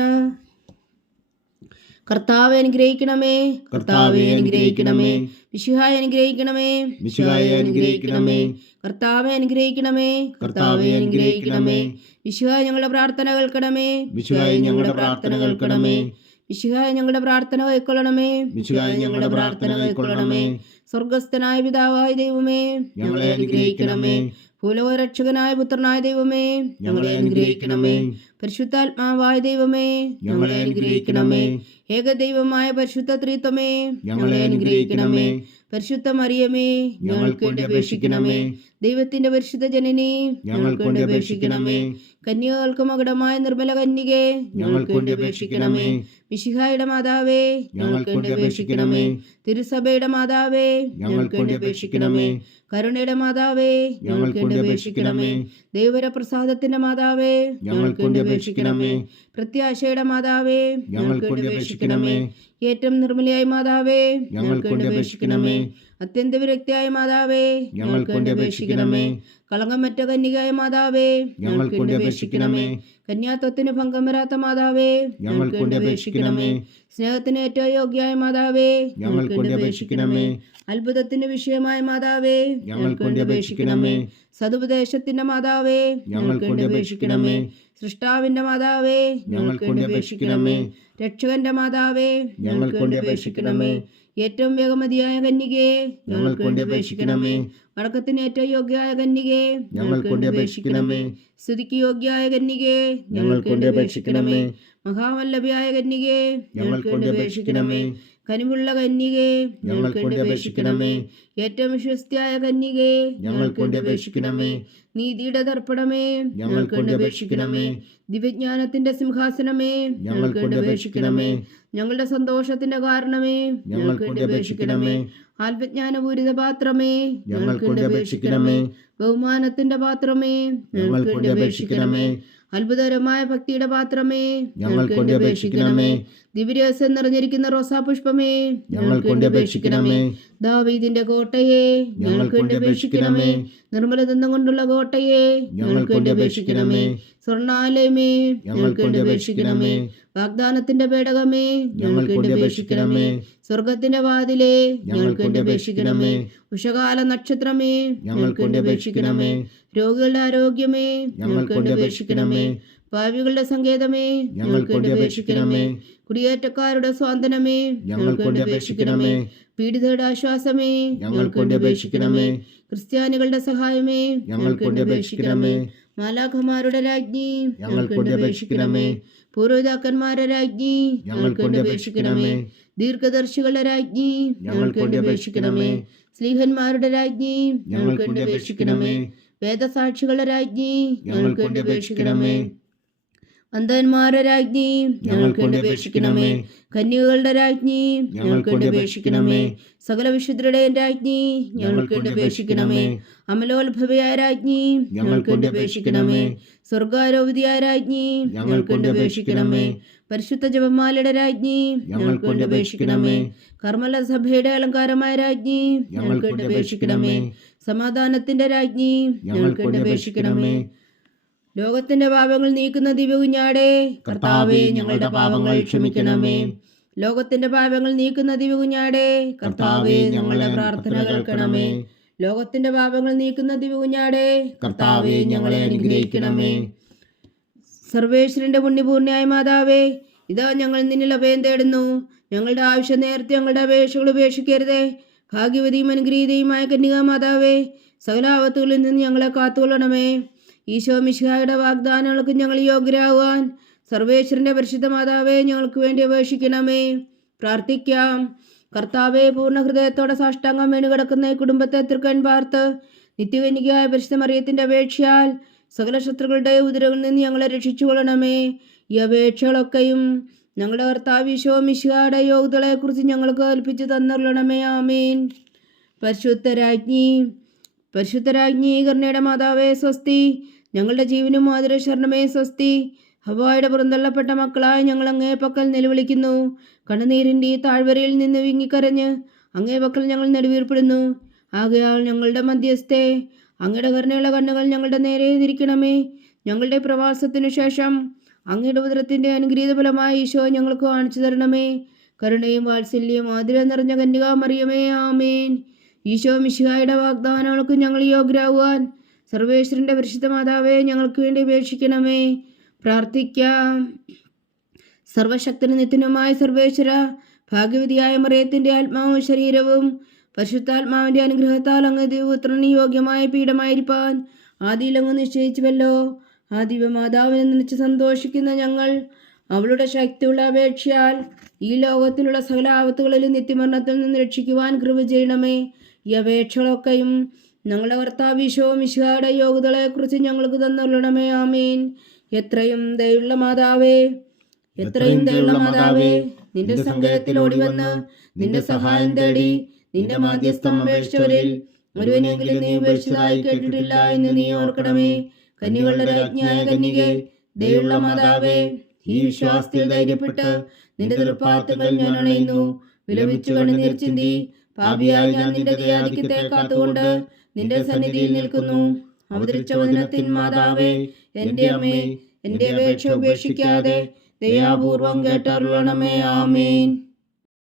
കർത്താവെ അനുഗ്രഹിക്കണമേ, കർത്താവെ അനുഗ്രഹിക്കണമേ. മിശിഹായെ അനുഗ്രഹിക്കണമേ, മിശിഹായെ അനുഗ്രഹിക്കണമേ. കർത്താവെ അനുഗ്രഹിക്കണമേ, കർത്താവെ അനുഗ്രഹിക്കണമേ. മിശിഹായെ ഞങ്ങളുടെ പ്രാർത്ഥന കേൾക്കണമേ, മിശിഹായെ ഞങ്ങളുടെ പ്രാർത്ഥന കേൾക്കണമേ. മിശിഹായെ ഞങ്ങളുടെ പ്രാർത്ഥന കൈക്കൊള്ളണമേ, മിശിഹായെ ഞങ്ങളുടെ പ്രാർത്ഥന കൈക്കൊള്ളണമേ. സ്വർഗസ്ഥനായ പിതാവായ ദൈവമേ, ഞങ്ങളെ അനുഗ്രഹിക്കണമേ. ഭൂലോകരക്ഷകനായ പുത്രനായ ദൈവമേ, ഞങ്ങളെ അനുഗ്രഹിക്കണമേ. പരിശുദ്ധാത്മാവായ ദൈവമേ, ഞങ്ങളെ അനുഗ്രഹിക്കണമേ. ഏകദൈവമായ പരിശുദ്ധ ത്രിത്വമേ, ഞങ്ങളെ അനുഗ്രഹിക്കണമേ. പരിശുദ്ധ മറിയമേ, ഞങ്ങൾക്ക് വേണ്ടി അപേക്ഷിക്കണമേ. ദൈവത്തിന്റെ പരിശുദ്ധ ജനനി, ഞങ്ങൾക്ക് വേണ്ടി അപേക്ഷിക്കണമേ. കന്യകൾക്ക് മകുടമായ നിർമ്മല കന്യകേ, ഞങ്ങൾക്ക് വേണ്ടി അപേക്ഷിക്കണമേ. മിശിഹായുടെ മാതാവേ, ഞങ്ങൾക്ക് വേണ്ടി അപേക്ഷിക്കണമേ. തിരുസഭയുടെ മാതാവേ, ഞങ്ങൾക്ക് വേണ്ടി അപേക്ഷിക്കണമേ. കരുണയുടെ മാതാവേ, ഞങ്ങൾക്ക് വേണ്ടി അപേക്ഷിക്കണമേ. ദൈവപ്രസാദത്തിന്റെ മാതാവേ, ഞങ്ങൾക്ക് വേണ്ടി അപേക്ഷിക്കണമേ. പ്രത്യാശയുടെ മാതാവേ, ഞങ്ങൾക്ക് വേണ്ടി അപേക്ഷിക്കണമേ. ഏറ്റവും നിർമ്മലയായ മാതാവേ, ഞങ്ങൾക്ക് വേണ്ടി അപേക്ഷിക്കണമേ. അത്യന്ത വിരക്തിയായ മാതാവേ, ഞങ്ങൾക്ക് വേണ്ടി അപേക്ഷിക്കണമേ. കളങ്കമറ്റ കന്യകായ മാതാവേ, ഞങ്ങൾക്ക് വേണ്ടി അപേക്ഷിക്കണമേ. കന്യാത്വത്തിന് ഭംഗം വരാത്ത മാതാവേ, ഞങ്ങൾക്ക് വേണ്ടി അപേക്ഷിക്കണമേ. സ്നേഹത്തിന് ഏറ്റവും യോഗ്യയായ മാതാവേ, ഞങ്ങൾക്ക് വേണ്ടി അപേക്ഷിക്കണമേ. അത്ഭുതത്തിന് വിഷയമായ മാതാവേ, ഞങ്ങൾക്ക് വേണ്ടി അപേക്ഷിക്കണമേ. സതുപദേശത്തിന്റെ മാതാവേ, ഞങ്ങൾക്ക് വേണ്ടി അപേക്ഷിക്കണമേ. സൃഷ്ടാവിന്റെ മാതാവേ, ഞങ്ങൾക്ക് വേണ്ടി അപേക്ഷിക്കണമേ. രക്ഷകന്റെ മാതാവേ, ഞങ്ങൾക്ക് വേണ്ടി അപേക്ഷിക്കണമേ. ഏറ്റവും വേഗമതിയായ കന്യകേ, ഞങ്ങൾക്ക് വേണ്ടി അപേക്ഷിക്കണമേ. വടക്കത്തിന് ഏറ്റവും യോഗ്യയായ കന്യകേ, ഞങ്ങൾക്ക് വേണ്ടി അപേക്ഷിക്കണമേ. സ്തുതിക്ക് യോഗ്യയായ കന്യകേ, ഞങ്ങൾക്ക് വേണ്ടി അപേക്ഷിക്കണമേ. മഹാവല്ലഭയായ കന്യകേ, ഞങ്ങൾക്ക് വേണ്ടി അപേക്ഷിക്കണമേ. കനിവുള്ള കന്യകേ ഞങ്ങൾക്ക് വേണ്ടി അപേക്ഷിക്കണമേ. ഏറ്റവും വിശ്വസ്തയായ കന്യകേ ഞങ്ങൾക്ക് വേണ്ടി അപേക്ഷിക്കണമേ. നീതിയുടെ ദർപ്പണമേ ഞങ്ങൾക്ക് വേണ്ടി അപേക്ഷിക്കണമേ. ദിവ്യജ്ഞാനത്തിന്റെ സിംഹാസനമേ ഞങ്ങൾക്ക് വേണ്ടി അപേക്ഷിക്കണമേ. ഞങ്ങളുടെ സന്തോഷത്തിന്റെ കാരണമേ ഞങ്ങൾക്ക് വേണ്ടി അപേക്ഷിക്കണമേ. ആത്മജ്ഞാനപൂരിത പാത്രമേ ഞങ്ങൾക്ക് വേണ്ടി അപേക്ഷിക്കണമേ. ബഹുമാനത്തിന്റെ പാത്രമേ ഞങ്ങൾക്ക് വേണ്ടി അപേക്ഷിക്കണമേ. അത്ഭുതകരമായ ഭക്തിയുടെ പാത്രമേ ഞങ്ങൾക്ക് വേണ്ടി അപേക്ഷിക്കണമേ. ദിവ്യരഹസ്യം നിറഞ്ഞിരിക്കുന്ന റോസാപുഷ്പമേ ഞങ്ങൾക്ക് വേണ്ടി അപേക്ഷിക്കണമേ. ദാവീദിന്റെ കോട്ടയെ ഞങ്ങൾക്ക് വേണ്ടി അപേക്ഷിക്കണമേ. നിർമ്മല ദന്തം കൊണ്ടുള്ള കോട്ടയെ ഞങ്ങൾക്ക് വേണ്ടി അപേക്ഷിക്കണമേ. സ്വർണ്ണാലയമേ ഞങ്ങൾക്ക് വേണ്ടി അപേക്ഷിക്കണമേ. വാഗ്ദാനത്തിന്റെ പേടകമേ ഞങ്ങൾക്ക് വേണ്ടി അപേക്ഷിക്കണമേ. സ്വർഗത്തിന്റെ വാതിലേ ഞങ്ങൾക്ക് വേണ്ടി അപേക്ഷിക്കണമേ. ഉഷകാല നക്ഷത്രമേ ഞങ്ങൾക്ക് വേണ്ടി അപേക്ഷിക്കണമേ. രോഗികളുടെ ആരോഗ്യമേ ഞങ്ങൾക്ക് വേണ്ടി അപേക്ഷിക്കണമേ. പാപികളുടെ സങ്കേതമേ ഞങ്ങൾക്ക് വേണ്ടി അപേക്ഷിക്കണമേ. കുടിയേറ്റക്കാരുടെ സ്വാതന്ത്ര്യമേ ഞങ്ങൾക്ക് വേണ്ടി അപേക്ഷിക്കണമേ. പീഡിതരുടെ ആശ്വാസമേ ഞങ്ങൾക്ക് വേണ്ടി അപേക്ഷിക്കണമേ. ക്രിസ്ത്യാനികളുടെ സഹായമേ ഞങ്ങൾക്ക് വേണ്ടി അപേക്ഷിക്കണമേ. മാലാഖമാരുടെ രാജ്ഞി ഞങ്ങൾക്ക് വേണ്ടി അപേക്ഷിക്കണമേ. പൂർവ്വപിതാക്കന്മാരുടെ രാജ്ഞി ഞങ്ങൾക്ക് വേണ്ടി അപേക്ഷിക്കണമേ. ദീർഘദർശികളുടെ രാജ്ഞി ഞങ്ങൾക്ക് വേണ്ടി അപേക്ഷിക്കണമേ. സ്ലീഹന്മാരുടെ രാജ്ഞി ഞങ്ങൾക്ക് വേണ്ടി അപേക്ഷിക്കണമേ. വേദസാക്ഷികളുടെ രാജ്ഞി ഞങ്ങൾക്ക് വേണ്ടി അപേക്ഷിക്കണമേ. അന്ധന്മാരുടെ രാജ്ഞി ഞങ്ങൾക്ക് വേണ്ടി അപേക്ഷിക്കണമേ. കന്യകകളുടെ രാജ്ഞി ഞങ്ങൾക്ക് വേണ്ടി അപേക്ഷിക്കണമേ. സകല വിശുദ്ധരുടെയും രാജ്ഞി ഞങ്ങൾക്ക് വേണ്ടി അപേക്ഷിക്കണമേ. അമലോത്ഭവയായ രാജ്ഞി ഞങ്ങൾക്ക് വേണ്ടി അപേക്ഷിക്കണമേ. സ്വർഗാരോപിതയായ രാജ്ഞി ഞങ്ങൾക്ക് വേണ്ടി അപേക്ഷിക്കണമേ. പരിശുദ്ധ ജപമാലയുടെ രാജ്ഞി ഞങ്ങൾക്ക് വേണ്ടി അപേക്ഷിക്കണമേ. കർമ്മല സഭയുടെ അലങ്കാരമായ രാജ്ഞി ഞങ്ങൾക്ക് വേണ്ടി അപേക്ഷിക്കണമേ. സമാധാനത്തിന്റെ രാജ്ഞി ഞങ്ങൾക്ക് വേണ്ടി അപേക്ഷിക്കണമേ. ലോകത്തിന്റെ പാപങ്ങൾ നീക്കുന്ന ദിവ്യകുഞ്ഞാടേ കർത്താവേ, ഞങ്ങളുടെ പാപങ്ങൾ ക്ഷമിക്കണമേ. ലോകത്തിന്റെ പാപങ്ങൾ നീക്കുന്ന ദിവ്യകുഞ്ഞാടേ കർത്താവേ, ഞങ്ങളുടെ പ്രാർത്ഥന കേൾക്കണമേ. ലോകത്തിന്റെ പാപങ്ങൾ നീക്കുന്ന ദിവ്യകുഞ്ഞാടേ കർത്താവേ, ഞങ്ങളെ അനുഗ്രഹിക്കണമേ. സർവേശ്വരന്റെ പുണ്യപൂർണ്ണയായ മാതാവേ, ഇതാ ഞങ്ങൾ നിന്നിൽ അഭയം തേടുന്നു. ഞങ്ങളുടെ ആവശ്യം നേരത്തെ ഞങ്ങളുടെ അപേക്ഷകൾ ഉപേക്ഷിക്കരുതേ. ഭാഗ്യവതിയും അനുഗ്രഹീതയുമായ കന്യകാ മാതാവേ, സകല ആപത്തുകളിൽ നിന്ന് ഞങ്ങളെ കാത്തുകൊള്ളണമേ. ഈശോ മിശിഹായുടെ വാഗ്ദാനങ്ങൾക്ക് ഞങ്ങൾ യോഗ്യരാകുവാൻ സർവേശ്വരന്റെ പരിശുദ്ധ മാതാവേ, ഞങ്ങൾക്ക് വേണ്ടി അപേക്ഷിക്കണമേ. പ്രാർത്ഥിക്കാം. കർത്താവെ, പൂർണ്ണ ഹൃദയത്തോടെ സാഷ്ടാംഗം വീണ് കിടക്കുന്ന ഈ കുടുംബത്തെ തൃക്കൺ പാർത്ത് നിത്യകന്യകയായ പരിശുദ്ധ മറിയത്തിന്റെ അപേക്ഷയാൽ സകല ശത്രുക്കളുടെ ഉദരങ്ങളിൽ നിന്ന് ഞങ്ങളെ രക്ഷിച്ചുകൊള്ളണമേ. ഈ അപേക്ഷകളൊക്കെയും ഞങ്ങളുടെ കർത്താവ് ഈശോ മിശിഹായുടെ യോഗ്യതകളെക്കുറിച്ച് ഞങ്ങൾക്ക് കൽപ്പിച്ചു തന്നുള്ളണമേ. ആമേൻ. പരിശുദ്ധരാജ്ഞി കരുണയുടെ മാതാവേ സ്വസ്തി. ഞങ്ങളുടെ ജീവനും മാതൃ ശരണമേ സ്വസ്തി. ഹവ്വായുടെ പുറന്തള്ളപ്പെട്ട മക്കളായ ഞങ്ങൾ അങ്ങേ പക്കൽ നിലവിളിക്കുന്നു. കണ്ണുനീരിൻ്റെ ഈ താഴ്വരയിൽ നിന്ന് വിങ്ങിക്കരഞ്ഞ് അങ്ങേ പക്കൽ ഞങ്ങൾ നെടുവീർപ്പെടുന്നു. ആകയാൽ ഞങ്ങളുടെ മധ്യസ്ഥേ, അങ്ങയുടെ കരുണയുള്ള കണ്ണുകൾ ഞങ്ങളുടെ നേരെ തിരിക്കണമേ. ഞങ്ങളുടെ പ്രവാസത്തിനു ശേഷം അങ്ങയുടെ ഉദരത്തിൻ്റെ അനുഗ്രഹീത ഫലമായ ഈശോ ഞങ്ങൾക്ക് കാണിച്ചു തരണമേ. കരുണയും വാത്സല്യവും ആദരവും നിറഞ്ഞ കന്യകാ മറിയമേ, ആമേൻ. ഈശോ മിശിഹായുടെ വാഗ്ദാനങ്ങൾക്ക് ഞങ്ങൾ യോഗ്യരാകുവാൻ സർവേശ്വരന്റെ പരിശുദ്ധ മാതാവേ, ഞങ്ങൾക്ക് വേണ്ടി അപേക്ഷിക്കണമേ. പ്രാർത്ഥിക്കാം. സർവശക്തനും നിത്യനുമായ സർവേശ്വര, ഭാഗ്യവതിയായ മറിയത്തിന്റെ ആത്മാവും ശരീരവും പരിശുദ്ധാത്മാവിന്റെ അനുഗ്രഹത്താൽ അങ്ങ് ദൈവപുത്രന് യോഗ്യമായ പീഠമായിരിക്കാൻ ആദിയിൽ അങ്ങ് നിശ്ചയിച്ചുവല്ലോ. ആ ദിവ്യമാതാവിനെ നനച്ച് സന്തോഷിക്കുന്ന ഞങ്ങൾ അവളുടെ ശക്തിയുള്ള അപേക്ഷയാൽ ഈ ലോകത്തിലുള്ള സകല ആപത്തുകളിലും നിത്യമരണത്തിൽ നിന്ന് രക്ഷിക്കുവാൻ കൃപ ചെയ്യണമേ. ഈ അപേക്ഷകളൊക്കെയും ഞങ്ങളുടെ കർത്താവ് ഈശോ മിശിഹായുടെ യോഗ്യതകളെക്കുറിച്ച് ഞങ്ങൾക്ക് തന്നുള്ളണമേ. ആമേൻ. എത്രയും ദയുള്ള മാതാവേ, നിന്റെ സങ്കേതത്തിൽ ഓടിവന്ന് നിന്റെ സഹായം തേടി നിന്റെ മാധ്യസ്ഥം അപേക്ഷിച്ചവരിൽ ഒരുവനെങ്കിലും നീ ഉപേക്ഷിച്ചതായി കേട്ടിട്ടില്ല എന്ന് നീ ഓർക്കണമേ. കന്യകളുടെ രാജ്ഞിയായ കന്യകേ, ദയുള്ള മാതാവേ, ഈ വിശ്വാസത്തിൽ ധൈര്യപ്പെട്ട് നിന്റെ തൃപ്പാദങ്ങൾ ഞാൻ അണയുന്നു. വിലപിച്ചു കണ്ണുനീർ ചിന്തി പാപിയായ ഞാൻ നിന്റെ ദയാധിക്യത്തെ കാത്തുകൊണ്ട് നിന്റെ സന്നിധിയിൽ നിൽക്കുന്നു. അവതരിച്ച വചനത്തിൻ മാതാവേ, എന്റെ അമ്മേ, എന്റെ അപേക്ഷ ഉപേക്ഷിക്കാതെ ദയാപൂർവം കേട്ടരുളണമേ. ആമേൻ.